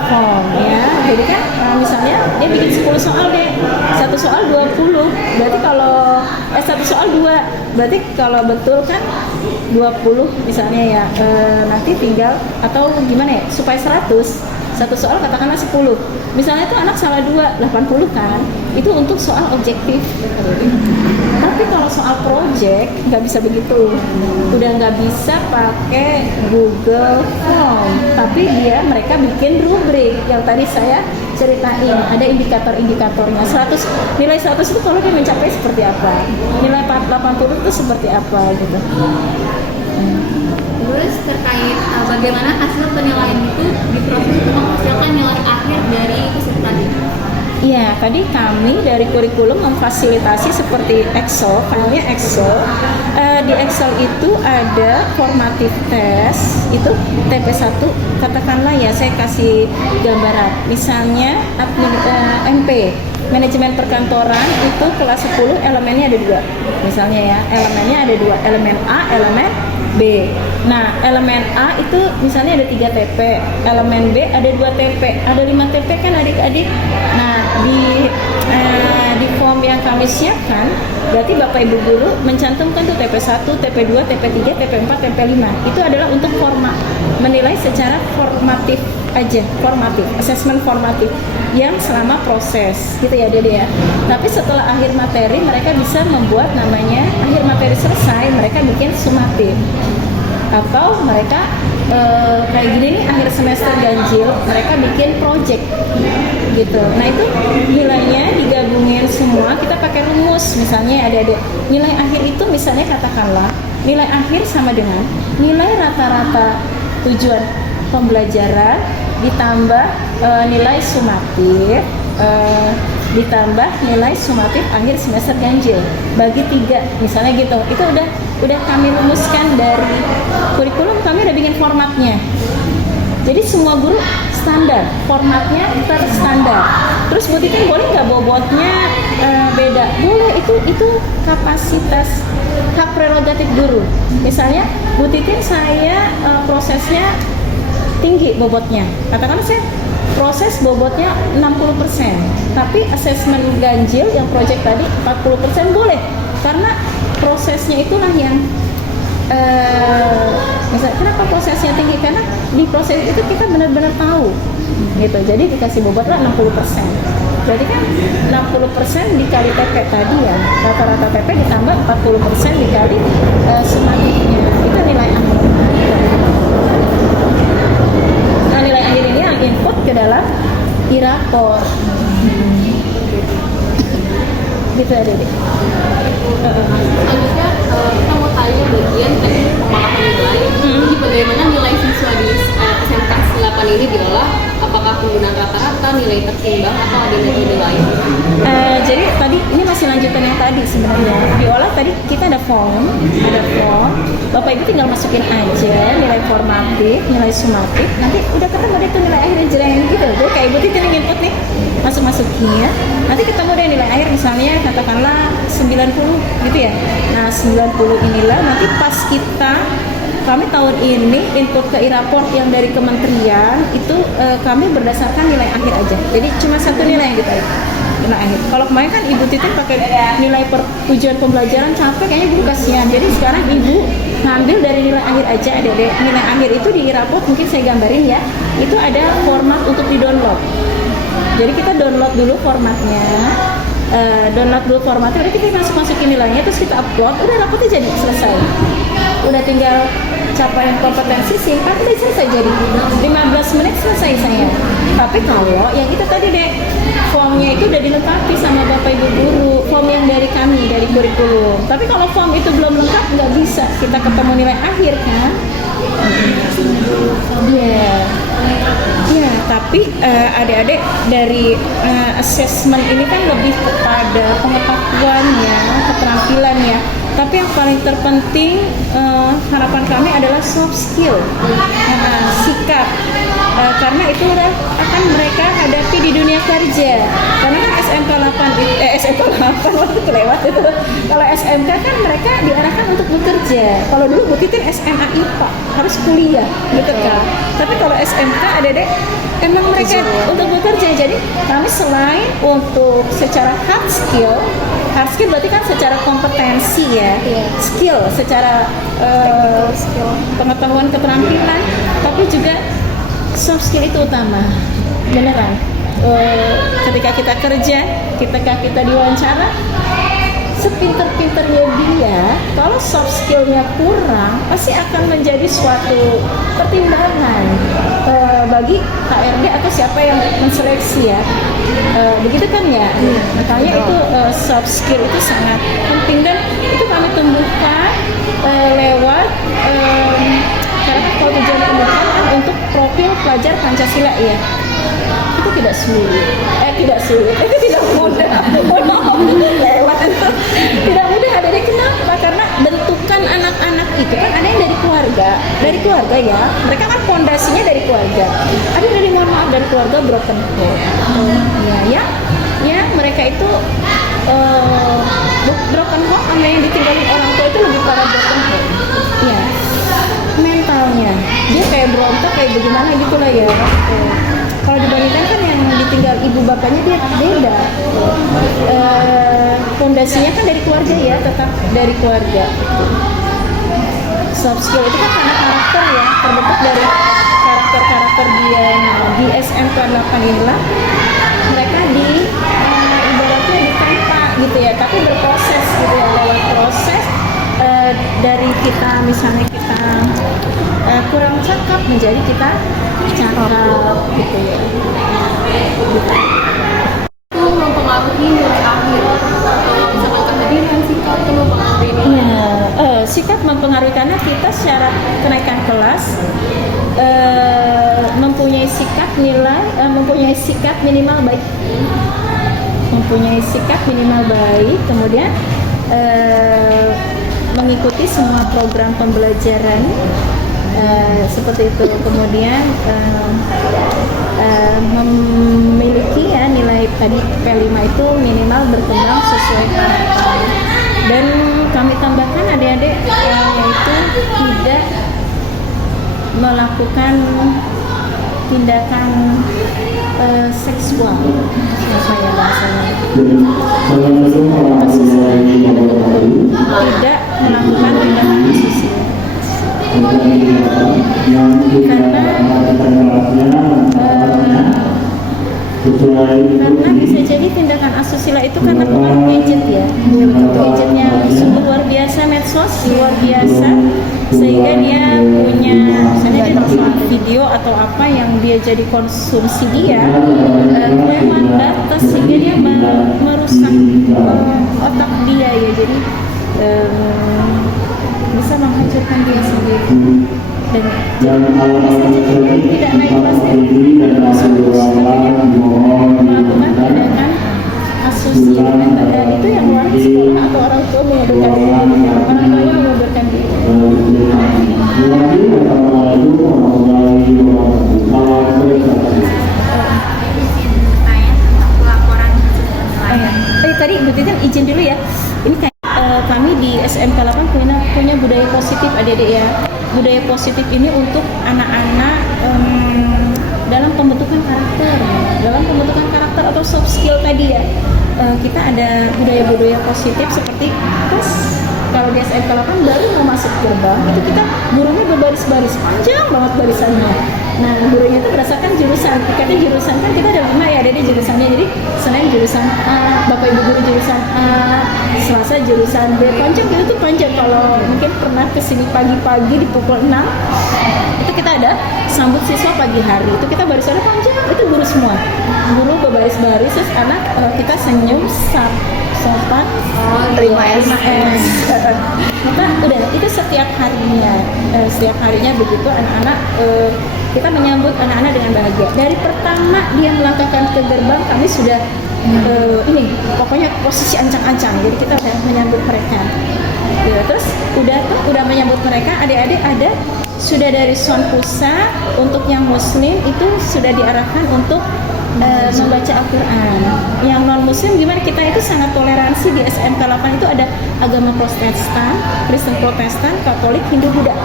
Form ya. Jadi kan misalnya dia bikin 10 soal deh. Satu soal 20. Berarti kalau satu soal 2. Berarti kalau betul kan 20 misalnya ya. Nanti tinggal atau gimana ya? Supaya 100. Satu soal katakanlah 10. Misalnya itu anak salah 2, 80 kan. Itu untuk soal objektif. Tapi kalau soal project nggak bisa begitu. Udah nggak bisa pakai Google Form. Tapi mereka bikin rubrik yang tadi saya ceritain. Ada indikator-indikatornya. Nilai 100 itu kalau dia mencapai seperti apa? Nilai 80 itu seperti apa gitu. Terus terkait bagaimana hasil penilaian itu diproses untuk menghasilkan nilai akhir dari peserta didik. Iya, tadi kami dari kurikulum memfasilitasi seperti Excel, filenya Excel. Di Excel itu ada formative test, itu TP1, katakanlah ya saya kasih gambaran. Misalnya MP, manajemen perkantoran itu kelas 10 elemennya ada 2. Misalnya ya, elemennya ada 2, elemen A, elemen B. Nah, elemen A itu misalnya ada 3 TP, elemen B ada 2 TP, ada 5 TP kan adik-adik. Nah, di form yang kami siapkan, berarti Bapak Ibu guru mencantumkan tuh TP1, TP2, TP3, TP4, TP5. Itu adalah untuk menilai secara formatif aja, assessment formatif yang selama proses gitu ya Dede ya. Tapi setelah akhir materi mereka bisa membuat namanya akhir materi selesai, mereka bikin sumatif. Atau mereka kayak gini nih akhir semester ganjil, mereka bikin project gitu. Nah itu nilainya digabungin semua, kita pakai rumus. Misalnya ada nilai akhir itu misalnya katakanlah nilai akhir sama dengan nilai rata-rata tujuan pembelajaran ditambah nilai sumatif ditambah nilai sumatif akhir semester ganjil bagi 3 misalnya gitu. Itu udah kami rumuskan dari kurikulum, kami udah bikin formatnya. Jadi semua guru standar, formatnya terstandar. Terus Bu Titin boleh nggak bobotnya beda? Boleh, itu kapasitas hak prerogatif guru. Misalnya Bu Titin saya prosesnya tinggi bobotnya. Katakanlah saya proses bobotnya 60%, tapi asesmen ganjil yang project tadi 40% boleh, karena prosesnya itulah yang misalnya kenapa prosesnya tinggi, karena di proses itu kita benar-benar tahu gitu. Jadi dikasih bobotlah 60%. Jadi kan 60% dikali TP tadi ya, rata-rata TP ditambah 40% dikali sumatifnya, itu nilai akhir. Nah, nilai akhir ini yang input ke dalam e-rapor. Gitu ya, Dede. Selanjutnya kita mau tanya bagian teknik pengolahan nilai. Jadi bagaimana nilai siswa di SMK 8 ini diolah? Apakah penggunaan rata-rata, nilai tertimbang, atau ada metode lain? Jadi tadi ini masih lanjutan yang tadi sebenarnya. Diolah tadi kita ada form, Bapak Ibu tinggal masukin aja nilai formatif, nilai sumatif, nanti udah ketemu deh tuh nilai akhir yang jreng gitu. Jadi kayak Ibu Titin yang input nih, masukin, nanti ketemu deh nilai akhir misalnya katakanlah 90 gitu ya. Nah 90 inilah nanti pas kami tahun ini input ke e-report yang dari kementerian itu kami berdasarkan nilai akhir aja. Jadi cuma satu nilai yang ditarik, nilai akhir. Kalau kemarin kan Ibu Titin pakai nilai tujuan pembelajaran capek, kayaknya Ibu kasihan. Jadi sekarang Ibu ngambil dari nilai akhir aja. Adik-adik, nilai akhir itu di e-report mungkin saya gambarin ya. Itu ada format untuk di-download. Jadi kita download dulu formatnya. Udah kita masukin nilainya, terus kita upload, udah rapotnya jadi selesai. Udah tinggal capaian kompetensi singkat, udah selesai jadi 15 menit selesai saya. Tapi kalau yang itu tadi deh, formnya itu udah dilengkapi sama Bapak Ibu guru, form yang dari kami, dari kurikulum. Tapi kalau form itu belum lengkap, nggak bisa kita ketemu nilai akhir kan. Iya, tapi adik-adik dari assessment ini kan lebih kepada pengetahuan ya, keterampilan ya. Tapi yang paling terpenting harapan kami adalah soft skill, sikap. Karena itu akan mereka hadapi di dunia kerja. Karena kan SMK 8 waktu kelewat itu. Kalau SMK kan mereka diarahkan untuk bekerja. Kalau dulu Bu Titin SMA IPA harus kuliah gitu kan. Tapi kalau SMK ada emang mereka untuk bekerja. Jadi kami selain untuk secara hard skill berarti kan secara kompetensi ya, skill secara pengetahuan keterampilan, tapi juga soft skill itu utama, beneran. Ketika kita kerja, ketika kita diwawancara, sepinter-pinternya dia, kalau soft skillnya kurang, pasti akan menjadi suatu pertimbangan bagi HRD atau siapa yang menseleksi ya. Begitu kan ya? Makanya itu soft skill itu sangat penting dan itu kami tumbuhkan lewat karena kalau tujuan pembukaan untuk profil pelajar Pancasila ya. Itu tidak sulit, itu tidak mudah. Lewat itu tidak mudah. Ada kenapa? Karena bentukan anak-anak itu kan ada yang dari keluarga ya. Mereka kan fondasinya dari keluarga. Ada dari dari keluarga broken home. Ya mereka itu broken home sama yang ditinggalin orang tua itu lebih parah broken home. Ya, mentalnya dia kayak berontak kayak bagaimana gitulah ya. Kalau dibandingkan kan yang ditinggal ibu bapaknya dia beda. Fondasinya kan dari keluarga ya, tetap dari keluarga. Soft skill itu kan karena karakter ya, terbentuk dari karakter dia. Nah, di SMK 8 inilah mereka ibaratnya ditempa gitu ya, tapi berproses gitu ya, lewat proses dari kita misalnya kita kurang cakap menjadi kita cakap gitu ya. Itu mempengaruhi nilai akhir atau misalkan kehadiran sikap itu mempengaruhi nilai. Sikap mempengaruhi karena kita secara kenaikan kelas mempunyai sikap minimal baik, kemudian mengikuti semua program pembelajaran seperti itu, kemudian memiliki ya nilai tadi P5 itu minimal berkembang sesuai harapan. Dan kami tambahkan adik-adik yaitu tidak melakukan tindakan seksual, apa ya bahasanya, tidak melakukan tindakan asusila. Karena bisa jadi tindakan asusila itu karena pengaruh gadget ya, gadgetnya sungguh luar biasa, medsos luar biasa, sehingga dia punya misalnya dia nonton video atau apa yang dia jadi konsumsi dia lewat data, sehingga dia merusak otak dia ya, jadi bisa menghancurkan dia sendiri dan bisa jadi tidak naik kelasnya. terus melakukan tindakan asosial itu yang luar sekolah atau orang tua mengundurkan diri, orang tuanya mengundurkan diri. Tadi Bu Titin izin dulu ya. Ini kayak kami di SMK 8 punya budaya positif adik-adik ya. Budaya positif ini untuk anak-anak dalam pembentukan karakter atau soft skill tadi ya. Kita ada budaya-budaya positif seperti terus kalau di SMK 8 baru mau masuk gerbang itu kita gurunya berbaris-baris panjang banget barisannya. Nah, gurunya itu berdasarkan jurusan. Karena jurusan kan kita ada 5 ya, ada di jurusannya. Jadi Senin jurusan A, Bapak Ibu guru jurusan A, Selasa jurusan B. Panjang itu tuh panjang. Kalau mungkin pernah kesini pagi-pagi di pukul 6 itu kita ada sambut siswa pagi hari. Itu kita barisannya panjang. Itu guru semua. Guru berbaris-baris terus anak kita senyum sopan terima S. Maka udah itu setiap harinya begitu anak-anak kita menyambut anak-anak dengan bahagia. Dari pertama dia melangkahkan ke gerbang kami sudah ini pokoknya posisi ancang-ancang. Jadi kita udah menyambut mereka. Ya, terus udah menyambut mereka, adik-adik ada sudah dari Son Pusa untuk yang muslim itu sudah diarahkan untuk membaca Al-Quran. Yang non muslim gimana, kita itu sangat toleransi di SMK 8 itu ada agama Protestan, Kristen Protestan, Katolik, Hindu, Buddha.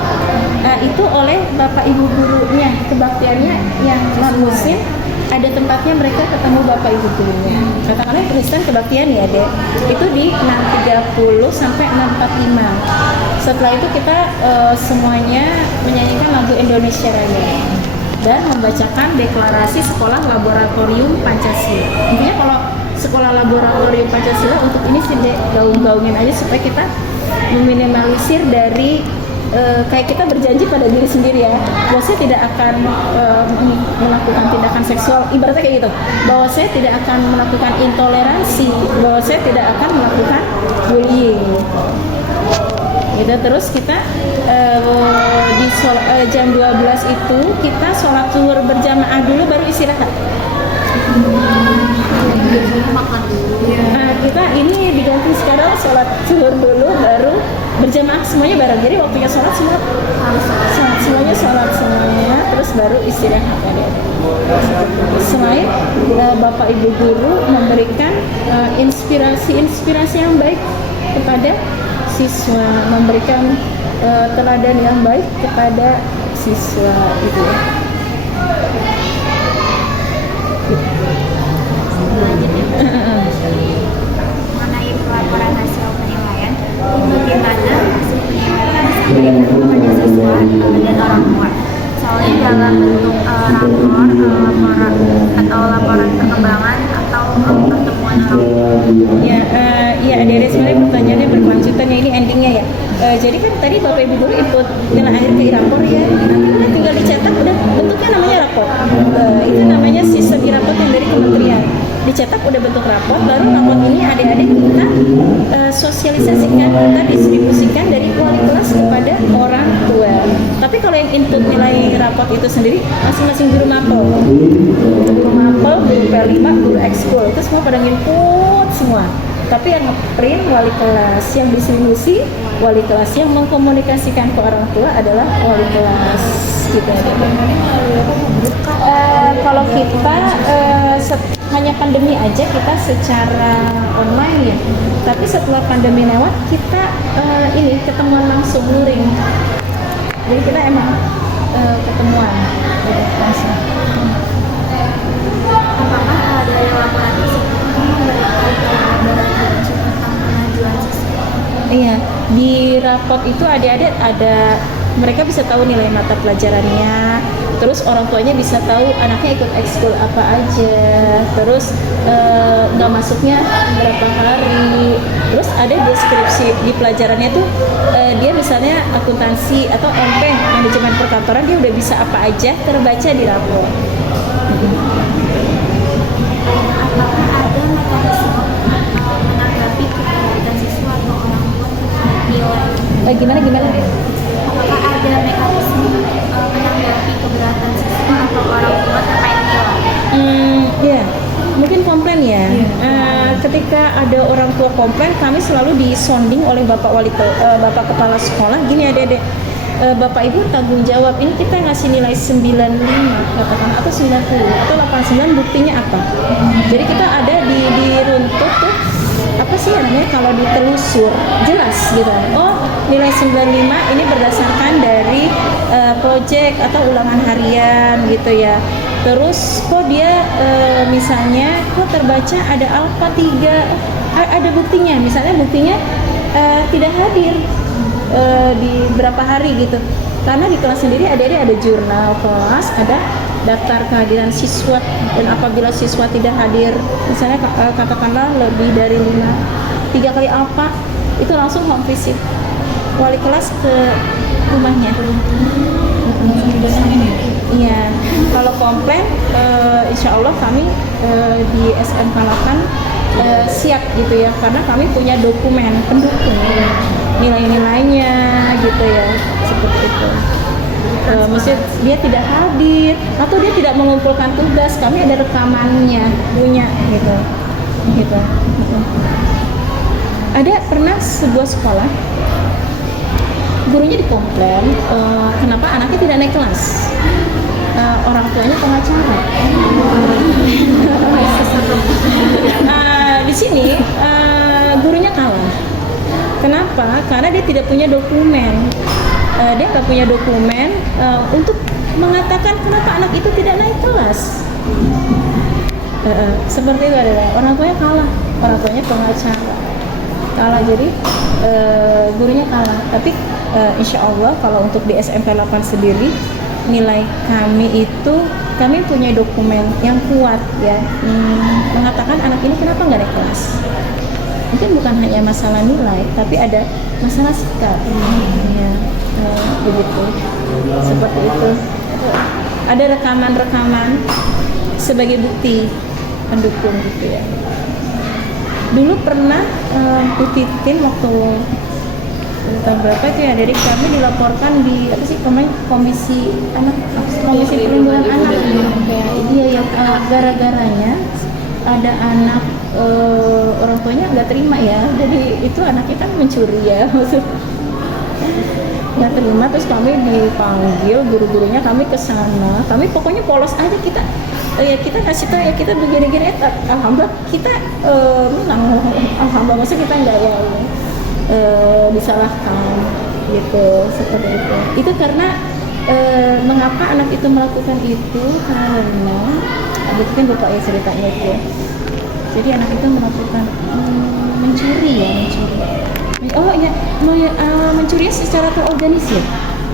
Itu oleh Bapak Ibu gurunya, kebaktiannya yang non muslim ada tempatnya mereka ketemu Bapak Ibu gurunya. Katakanlah Kristen kebaktian ya deh, itu di 6.30 sampai 6.45. Setelah itu kita semuanya menyanyikan lagu Indonesia Raya dan membacakan deklarasi sekolah laboratorium Pancasila. Intinya kalau sekolah laboratorium Pancasila untuk ini sih gaung-gaungin aja supaya kita meminimalisir dari kayak kita berjanji pada diri sendiri ya, bahwa saya tidak akan melakukan tindakan seksual, ibaratnya kayak gitu, bahwa saya tidak akan melakukan intoleransi, bahwa saya tidak akan melakukan bullying gitu. Terus kita di jam 12 itu kita sholat zuhur berjamaah dulu baru istirahat. Kita ini diganti sekarang sholat zuhur dulu baru berjamaah semuanya bareng. Jadi waktunya sholat semuanya sholat semuanya terus baru istirahat ya. Selain Bapak Ibu guru memberikan inspirasi yang baik kepada siswa, memberikan teladan yang baik kepada siswa itu. Mengenai pelaporan hasil penilaian, bagaimana hasil penilaian disampaikan kepada siswa dan orang tua. Soalnya dalam bentuk rapor atau laporan perkembangan atau pertemuan orang tua. Ya adik-adik sebenarnya pertanyaannya berkelanjutan ya, ini endingnya ya. Jadi kan tadi Bapak Ibu guru input nilai akhir ke rapor ya, nanti tinggal dicetak udah bentuknya namanya rapor. Itu namanya sistem rapor yang dari kementerian. Dicetak udah bentuk rapor, baru rapor ini adik-adik kita sosialisasikan, kita distribusikan dari wali kelas kepada orang tua. Tapi kalau yang input nilai rapor itu sendiri masing-masing guru mapel, guru P5, guru ekskul, itu semua pada input semua. Tapi yang print wali kelas, yang distribusi wali kelas, yang mengkomunikasikan ke orang tua adalah wali kelas gitu. Kalau kita hanya pandemi aja kita secara online ya. Tapi setelah pandemi lewat kita ini ketemuan langsung luring. Jadi kita emang ketemuan langsung. Apakah dari laporan tersebut memberikan tentang pengajuan siswa? Iya, di rapot itu adik-adik ada, mereka bisa tahu nilai mata pelajarannya, terus orang tuanya bisa tahu anaknya ikut ekskul apa aja, terus nggak masuknya berapa hari, terus ada deskripsi di pelajarannya tuh dia misalnya akuntansi atau MP manajemen perkantoran, dia udah bisa apa aja terbaca di rapor. Apakah ada mekanisme menanggapi keberatan siswa atau orang tua terkait nilai? Gimana? Apakah ada mekanisme menanggapi keberatan siswa atau orang tua terkait nilai? ketika ada orang tua komplain, kami selalu disonding oleh bapak kepala sekolah, gini adik-adik, bapak ibu tanggung jawab, ini kita ngasih nilai 95 katakan atau 90 atau 89, buktinya apa? Jadi kita ada di runtut tuh, apa sih namanya kalau ditelusur jelas gitu. Oh, nilai 95 ini berdasarkan dari project atau ulangan harian gitu ya. Terus kok dia misalnya kok terbaca ada alfa 3, ada buktinya, misalnya buktinya tidak hadir di berapa hari gitu, karena di kelas sendiri adik-adik ada jurnal kelas, ada daftar kehadiran siswa, dan apabila siswa tidak hadir misalnya katakanlah lebih dari 3 kali alfa, itu langsung home visit wali kelas ke rumahnya. Iya, kalau komplain insya Allah kami di SMK 8 siap gitu ya, karena kami punya dokumen pendukung nilai-nilainya gitu ya, seperti itu. Maksudnya dia tidak hadir atau dia tidak mengumpulkan tugas, kami ada rekamannya, punya gitu. Ada pernah sebuah sekolah gurunya dikomplain kenapa anaknya tidak naik kelas, orang tuanya pengacara. Di sini gurunya kalah. Kenapa? Karena dia tidak punya dokumen. Dia nggak punya dokumen untuk mengatakan kenapa anak itu tidak naik kelas. Seperti itu adalah orang tuanya kalah, orang tuanya pengacara kalah, jadi gurunya kalah. Tapi insya Allah kalau untuk di SMP 8 sendiri, nilai kami itu kami punya dokumen yang kuat ya, mengatakan anak ini kenapa nggak naik kelas. Mungkin bukan hanya masalah nilai, tapi ada masalah sikap, ya, begitu, seperti itu. Ada rekaman-rekaman sebagai bukti pendukung gitu ya. Dulu pernah Bu Titin waktu tahun berapa itu ya, dari kami dilaporkan di apa sih komisi anak, komisi perlindungan anak. Iya ya, gara-garanya ada anak orang tuanya nggak terima ya, jadi itu anaknya kan mencuri ya, maksud nggak terima, terus kami dipanggil guru-gurunya, kami ke sana, kami pokoknya polos aja kita. Ya kita kasih tahu ya kita begini-gini, alhamdulillah kita menang, alhamdulillah, maksudnya kita nggak ya disalahkan gitu, seperti itu. Itu karena mengapa anak itu melakukan itu, karena kan bapak ya ceritanya itu ya. Jadi anak itu melakukan mencuri. Oh iya, mencurinya secara terorganisir.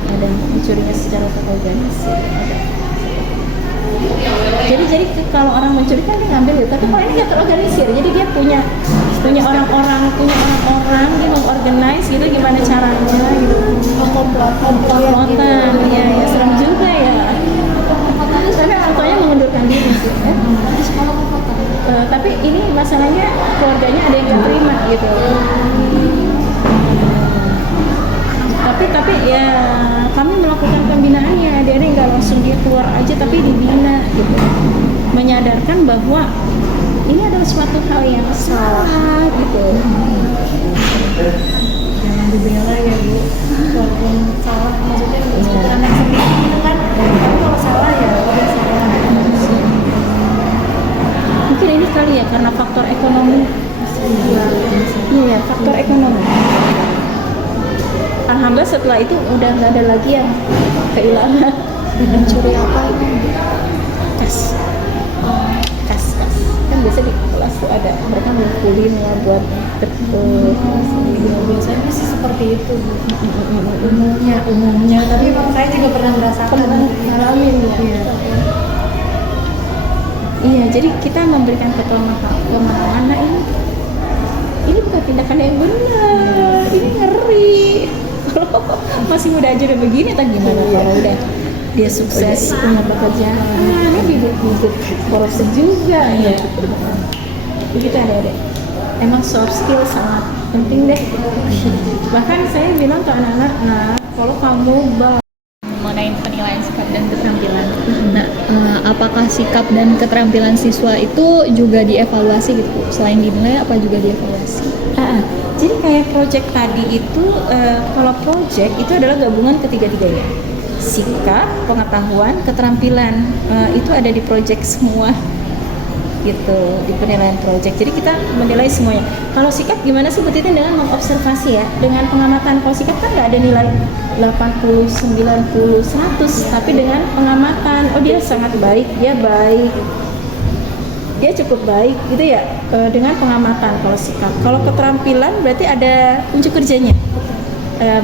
Ada mencurinya secara terorganisir. Ada. Jadi kalau orang mencuri kan dia ngambil gitu, tapi kalau ini nggak terorganisir, jadi dia punya orang-orang, dia mengorganize gitu, gimana caranya gitu. Komplotan, ya serem juga ya. Karena orang tuanya mengundurkan diri sih. Tapi ini masalahnya keluarganya ada yang nggak terima gitu. Tapi ya kami melakukan pembinaannya, dia nggak langsung dia keluar aja, tapi dibina gitu, menyadarkan bahwa ini adalah suatu hal yang salah gitu. Jangan dibela ya Bu, walaupun salah, maksudnya untuk anak sendiri itu kan, tapi kalau salah ya udah salah. Mungkin ini kali ya karena faktor ekonomi. Iya, faktor ekonomi. Alhamdulillah setelah itu udah nggak ada lagi yang kehilangan. Mencuri apa itu? Kas kan biasa di kelas tuh ada, mereka ngumpulin ya buat Biasanya sih seperti itu Bu. Umumnya, tapi memang saya juga pernah merasakan, ngalamin ya. Iya, jadi kita memberikan kemana-mana ini bukan tindakan yang benar, ini ngeri. Kalau masih muda aja udah begini, tak gimana kalau udah dia sukses punya pekerjaan, ini bibit-bibit korupsi juga ya. Begitu adik-adik. Emang soft skill sangat penting deh. Bahkan saya bilang ke anak-anak, nah kalau kamu mengenai penilaian sikap dan keterampilan. Nah, apakah sikap dan keterampilan siswa itu juga dievaluasi gitu? Selain dinilai, apa juga dievaluasi? Jadi kayak project tadi itu, kalau project itu adalah gabungan ketiga-tiganya. Sikap, pengetahuan, keterampilan, itu ada di project semua gitu, di penilaian project. Jadi kita menilai semuanya. Kalau sikap gimana sih Bu Titin? Dengan mengobservasi ya, dengan pengamatan. Kalau sikap kan nggak ada nilai 80, 90, 100, tapi dengan pengamatan, oh dia sangat baik, dia baik, dia cukup baik gitu ya, dengan pengamatan. Kalau sikap. Kalau keterampilan berarti ada unjuk kerjanya,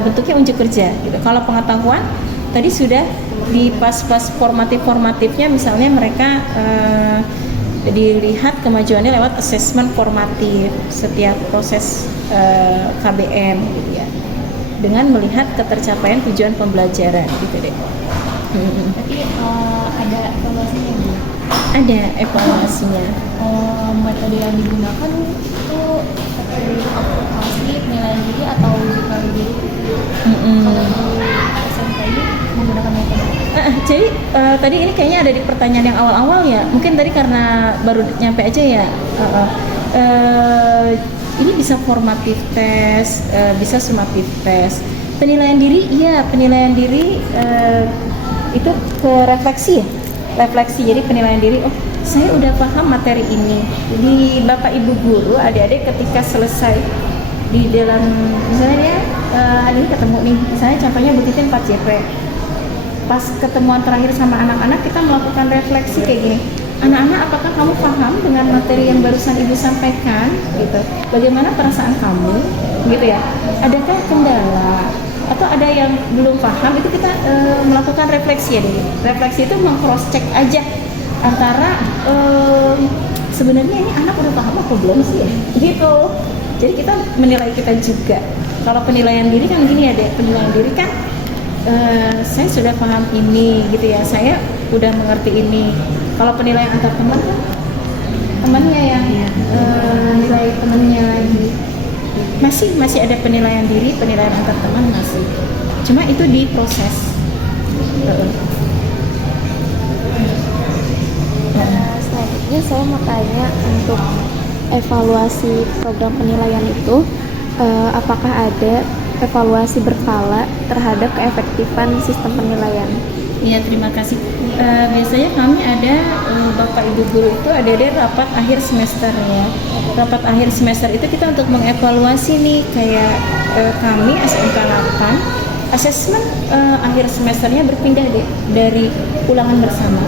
bentuknya unjuk kerja gitu. Kalau pengetahuan tadi sudah di pas-pas formatifnya, misalnya mereka dilihat kemajuannya lewat assessment formatif setiap proses KBM gitu ya, dengan melihat ketercapaian tujuan pembelajaran gitu deh. Tapi ada evaluasinya Bu? Ada evaluasinya. Metode yang digunakan itu evaluasi penilaian diri atau ujian diri? Kalau di SMK ini menggunakan metode apa? Jadi tadi ini kayaknya ada di pertanyaan yang awal-awal ya. Mungkin tadi karena baru nyampe aja ya. Ini bisa formatif tes, bisa sumatif tes. Penilaian diri, iya penilaian diri itu ke refleksi ya. Refleksi, jadi penilaian diri, oh saya udah paham materi ini. Jadi Bapak Ibu guru, adik-adik ketika selesai di dalam, misalnya hari ini ketemu nih, misalnya contohnya Bu Titin 4JP. Pas ketemuan terakhir sama anak-anak, kita melakukan refleksi kayak gini. Anak-anak, apakah kamu paham dengan materi yang barusan Ibu sampaikan? Gitu. Bagaimana perasaan kamu? Gitu ya. Adakah kendala? Atau ada yang belum paham? Itu kita melakukan refleksi ya. Refleksi itu meng-cross check aja antara sebenarnya ini anak udah paham apa belum sih ya? Gitu. Jadi kita menilai kita juga. Kalau penilaian diri kan gini ya deh. Penilaian diri kan saya sudah paham ini gitu ya, saya udah mengerti ini. Kalau penilaian antar teman kan temannya yang nilai temannya lagi, masih ada penilaian diri, penilaian antar teman masih, cuma itu di proses. Selanjutnya saya mau tanya, untuk evaluasi program penilaian itu apakah ada evaluasi berkala terhadap keefektifan sistem penilaian? Iya, terima kasih. Biasanya kami ada Bapak Ibu guru itu ada rapat akhir semester ya. Rapat akhir semester itu kita untuk mengevaluasi nih, kayak kami SMK 8 asesmen akhir semesternya berpindah deh dari ulangan bersama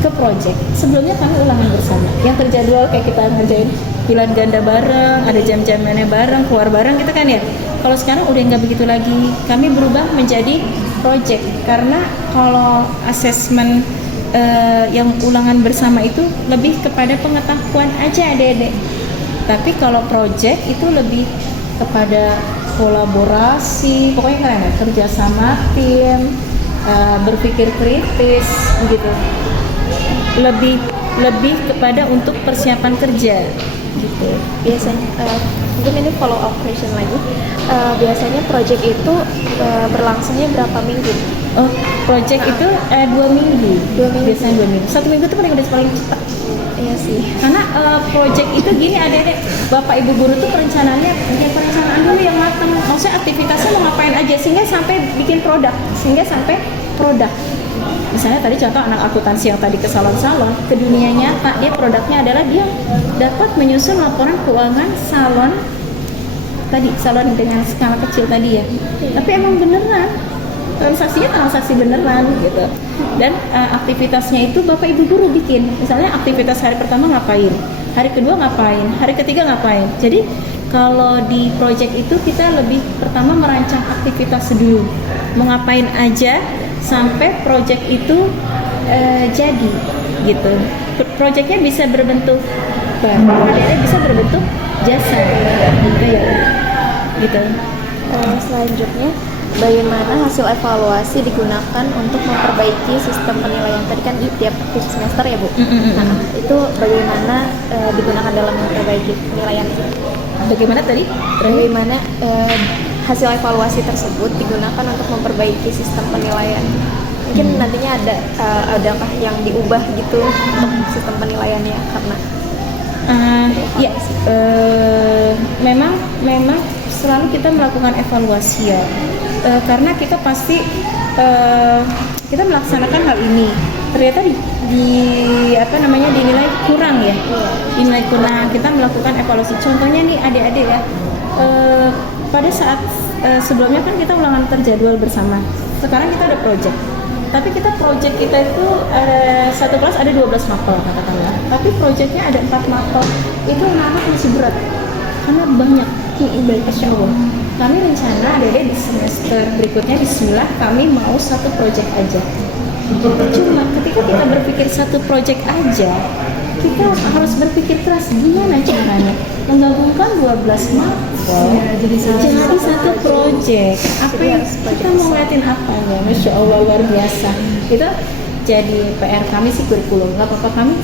ke project. Sebelumnya kami ulangan bersama yang terjadwal, kayak kita ngerjain pilihan ganda bareng, ada jam-jamnya bareng, keluar bareng gitu kan ya. Kalau sekarang udah nggak begitu lagi, kami berubah menjadi project, karena kalau asesmen yang ulangan bersama itu lebih kepada pengetahuan aja adik-adik, tapi kalau project itu lebih kepada kolaborasi, pokoknya keren ya, kerja sama tim, berpikir kritis gitu, lebih kepada untuk persiapan kerja gitu. Biasanya mungkin ini follow up question lagi, biasanya project itu berlangsungnya berapa minggu? Oh, project itu 2 minggu. Biasanya 2 minggu. 1 minggu itu paling cepat. Iya sih. Karena project itu gini, adik-adik, Bapak Ibu guru tuh perencanaan dulu yang matang. Maksudnya aktivitasnya mau ngapain aja sehingga sampai bikin produk, Misalnya tadi contoh anak akuntansi yang tadi ke salon-salon, ke dunia nyata, dia produknya adalah dia dapat menyusun laporan keuangan salon dengan skala kecil tadi ya. Tapi emang beneran transaksinya transaksi beneran gitu. Dan aktivitasnya itu Bapak Ibu guru bikin. Misalnya aktivitas hari pertama ngapain, hari kedua ngapain, hari ketiga ngapain. Jadi kalau di project itu kita lebih pertama merancang aktivitas dulu, mau ngapain aja sampai project itu jadi gitu. Projectnya bisa berbentuk bisa berbentuk jasa gitu ya, gitu. Selanjutnya, bagaimana hasil evaluasi digunakan untuk memperbaiki sistem penilaian? Tadi kan di tiap semester ya Bu. Nah, itu bagaimana digunakan dalam memperbaiki penilaian? Bagaimana tadi? Bagaimana hasil evaluasi tersebut digunakan untuk memperbaiki sistem penilaian? Mungkin nantinya adakah yang diubah gitu untuk sistem penilaiannya karena Ya, memang selalu kita melakukan evaluasi ya, karena kita pasti kita melaksanakan hal ini ternyata dinilai kurang ya, dinilai kurang. Kita melakukan evaluasi. Contohnya nih adik-adik ya, pada saat sebelumnya kan kita ulangan terjadwal bersama. Sekarang kita ada project. Tapi project kita itu satu kelas ada 12 mapel katakanlah. Tapi projectnya ada 4 mapel. Itu anak-anak masih berat karena banyak Allah. Kami rencana adik-adik di semester berikutnya bismillah kami mau satu project aja. Cuma ketika kita berpikir satu project aja, kita harus berpikir keras gimana caranya menggabungkan 12 mapel jadi satu project. Apa yang kita mau ngeliatin apanya? Masya Allah luar biasa. Itu jadi PR kami sih kurikulum. Gak apa-apa, kami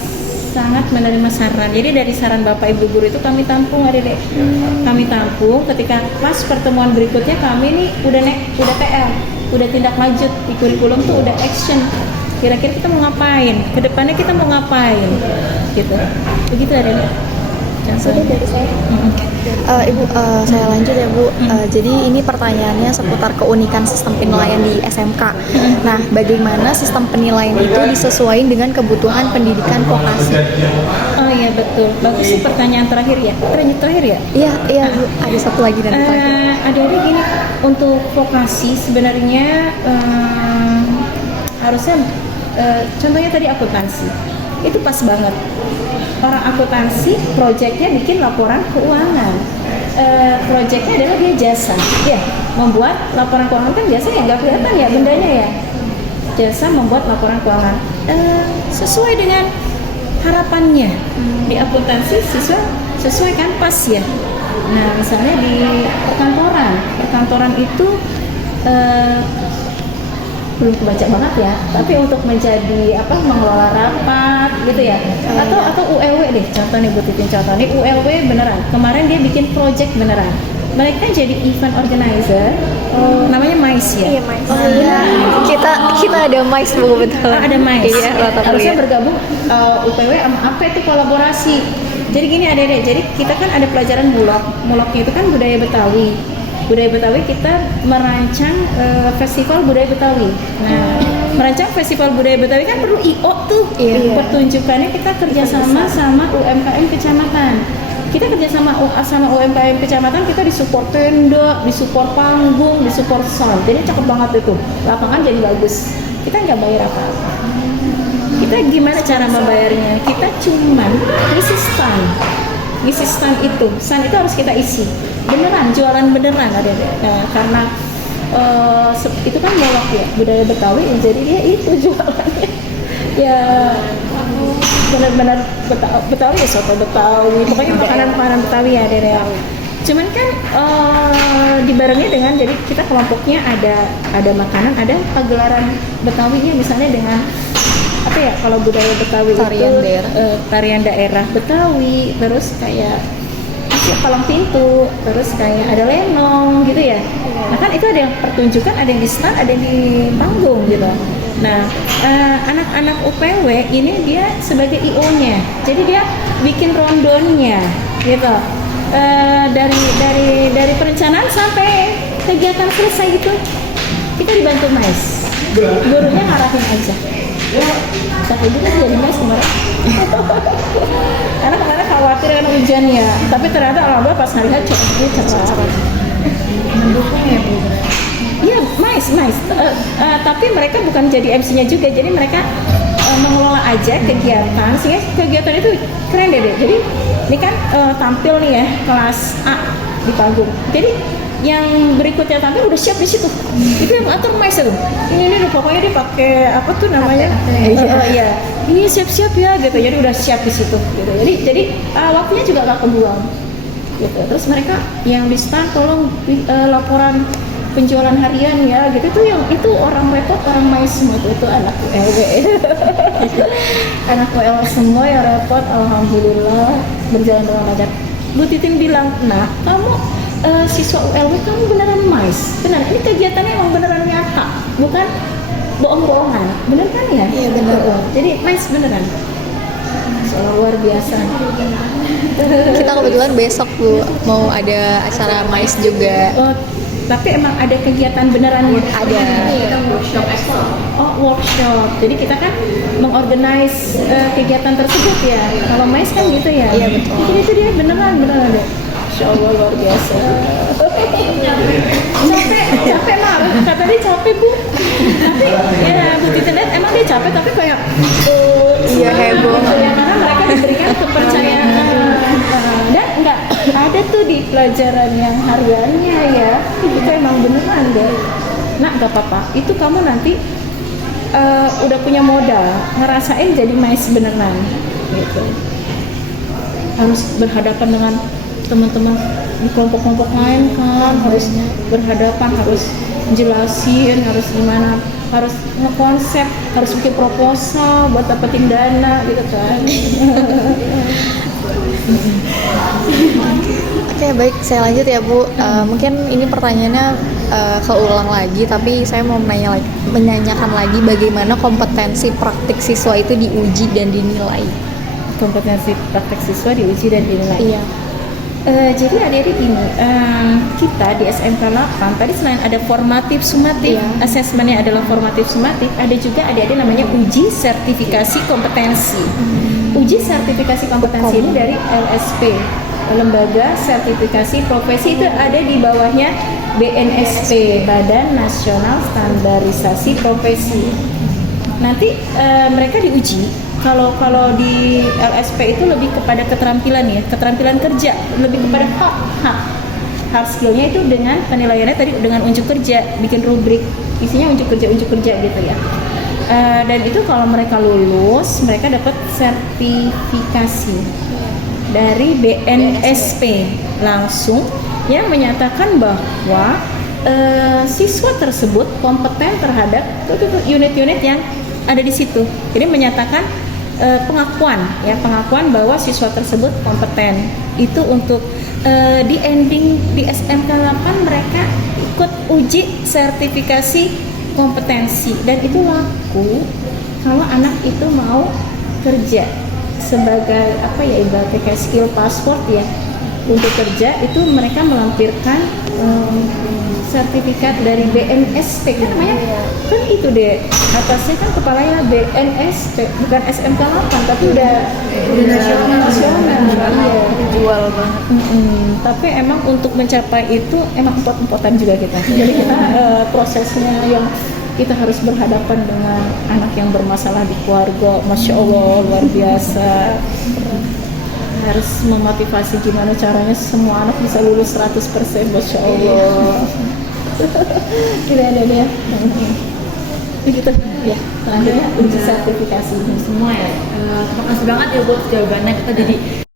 sangat menerima saran. Jadi dari saran Bapak Ibu guru itu kami tampung adik-adik. Kami tampung ketika pas pertemuan berikutnya kami nih udah TL, udah tindak lanjut di kurikulum tuh udah action. Kira-kira kita mau ngapain? Kedepannya kita mau ngapain? Gitu. Begitu adik-adik. sudah dari saya. Ibu, saya lanjut ya Bu. Jadi ini pertanyaannya seputar keunikan sistem penilaian di SMK. Nah, bagaimana sistem penilaian itu disesuaikan dengan kebutuhan pendidikan vokasi? Oh iya betul. Bagus sih pertanyaan terakhir ya. Terakhir ya? Iya Bu. Ada satu lagi nanti terakhir. Adik-adik gini, untuk vokasi sebenarnya harusnya contohnya tadi akuntansi. Itu pas banget. Orang akuntansi proyeknya bikin laporan keuangan. Proyeknya adalah dia jasa, ya membuat laporan keuangan kan jasa ya nggak kelihatan ya bendanya ya. Jasa membuat laporan keuangan sesuai dengan harapannya. Di akuntansi siswa sesuai kan pas ya. Nah misalnya di perkantoran itu belum kebaca banget ya, tapi untuk menjadi mengelola rapat gitu ya, atau ULW deh, contoh nih Bu Titin, contoh nih ULW beneran, kemarin dia bikin project beneran, mereka jadi event organizer, namanya MICE ya. Iya MICE. Oh iya, kita ada MICE Bu, betul. Ada MICE. Iya, harusnya bergabung UPW sama apa itu kolaborasi. Jadi gini adik-adik, jadi kita kan ada pelajaran muloknya itu kan budaya Betawi. Budaya Betawi kita merancang festival budaya Betawi. Nah, merancang festival budaya Betawi kan perlu IO tuh. Iya. Pertunjukannya kita kerjasama sama UMKM kecamatan. Kita kerjasama sama UMKM kecamatan, kita disupport tenda, disupport panggung, disupport sound. Jadi cakep banget itu. Lapangan jadi bagus. Kita nggak bayar apa-apa. Kita gimana cara membayarnya? Kita cuman ngisi stand itu harus kita isi. Beneran, jualan beneran adik-adik. Karena itu kan molok ya, budaya Betawi, jadi dia itu jualannya ya benar-benar Betawi ya, soto Betawi, pokoknya makanan Betawi ya adik-adik. Cuman kan dibarengi dengan, jadi kita kelompoknya ada makanan, ada pagelaran Betawinya, misalnya dengan apa ya, kalau budaya Betawi tarian daerah Betawi, terus kayak palang pintu, terus kayak ada lenong gitu ya. Nah kan itu ada yang pertunjukan, ada yang di stand, ada yang di panggung gitu. Nah anak-anak UPW ini dia sebagai IO-nya, jadi dia bikin rondonnya gitu. Dari perencanaan sampai kegiatan selesai gitu, kita dibantu MICE. Gurunya ngarahin aja. Tapi itu kan jadi MICE kemarin. Karena kemarin khawatir kan hujan ya, tapi ternyata alhamdulillah pas hari cerah. Mendukung ya Bu? Iya, MICE. Tapi mereka bukan jadi MC-nya juga, jadi mereka mengelola aja kegiatan, sehingga kegiatan itu keren deh. Jadi ini kan tampil nih ya kelas A di panggung. Jadi yang berikutnya tampil udah siap di situ. Itu yang atur MICE tuh. Ini pokoknya dia pakai apa tuh namanya? Iya. Ini siap-siap ya gitu. Jadi udah siap di situ gitu. Jadi waktunya juga gak kebuang. Gitu. Terus mereka yang di stand tolong laporan penjualan harian ya gitu. Itu orang repot, orang MICE semua itu anak ULW. Anak ULW semua yang repot, alhamdulillah berjalan dengan lancar. Bu Titin bilang, "Nah, kamu siswa ULW kamu beneran MICE, benar ini kegiatannya emang beneran nyata, bukan bohong-bohongan, bener kan ya? Iya, bener. Jadi mais beneran. Luar biasa. Kita kebetulan besok Bu mau ada acara mais juga. Oh, tapi emang ada kegiatan beneran ya? Ada. Oh, workshop. Jadi kita kan mengorganize kegiatan tersebut ya. Kalau mais kan gitu ya. Iya, betul. Jadi itu dia beneran deh. Insya Allah luar biasa. capek mah. Kata dia capek Bu. Tapi ya Bu Titi lihat emang dia capek tapi kayak Iya, heboh. gitu ya, karena mereka diberikan kepercayaan dan enggak ada tuh di pelajaran yang hariannya ya. Itu emang beneran deh. Nah, nggak apa-apa. Itu kamu nanti udah punya modal ngerasain jadi mais beneran gitu. Harus berhadapan dengan teman-teman di kelompok-kelompok lain kan, harus berhadapan, harus jelasin, harus gimana, harus ngekonsep, harus bikin proposal buat dapetin dana gitu kan. Oke, baik, saya lanjut ya Bu. Mungkin ini pertanyaannya keulang lagi, tapi saya mau menanyakan lagi bagaimana kompetensi praktik siswa itu diuji dan dinilai. Kompetensi praktek siswa diuji dan dinilai. Iya. Jadi adik-adik gini, kita di SMK 8 tadi selain ada formatif sumatif, asesmennya adalah formatif sumatif, ada juga adik-adik namanya uji sertifikasi kompetensi. Uji sertifikasi kompetensi ini dari LSP, Lembaga Sertifikasi Profesi, itu ada di bawahnya BNSP, Badan Nasional Standarisasi Profesi. Nanti mereka diuji. Kalau di LSP itu lebih kepada keterampilan ya, keterampilan kerja, lebih kepada hard skillnya itu dengan penilaiannya tadi dengan unjuk kerja, bikin rubrik, isinya unjuk kerja gitu ya. Dan itu kalau mereka lulus, mereka dapat sertifikasi dari BNSP langsung yang menyatakan bahwa siswa tersebut kompeten terhadap unit-unit yang ada di situ. Jadi menyatakan pengakuan bahwa siswa tersebut kompeten. Itu untuk di ending di SMK 8 mereka ikut uji sertifikasi kompetensi, dan itu laku kalau anak itu mau kerja sebagai apa ya, ibaratnya kayak skill passport ya. Untuk kerja itu mereka melampirkan sertifikat dari BNSP kan namanya, kan itu deh atasnya kan kepalanya BNSP, bukan SMK 8 tapi udah nasional iya, Jual banget. Tapi emang untuk mencapai itu emang empot-empotan juga kita. Jadi kita prosesnya yang kita harus berhadapan dengan anak yang bermasalah di keluarga, Masya Allah luar biasa. Harus memotivasi gimana caranya semua anak bisa lulus 100%, Masya Allah. Tidak ada ya. Begitu ya. Selanjutnya uji sertifikasi Semua ya. Terima kasih banget ya buat jawabannya, kita jadi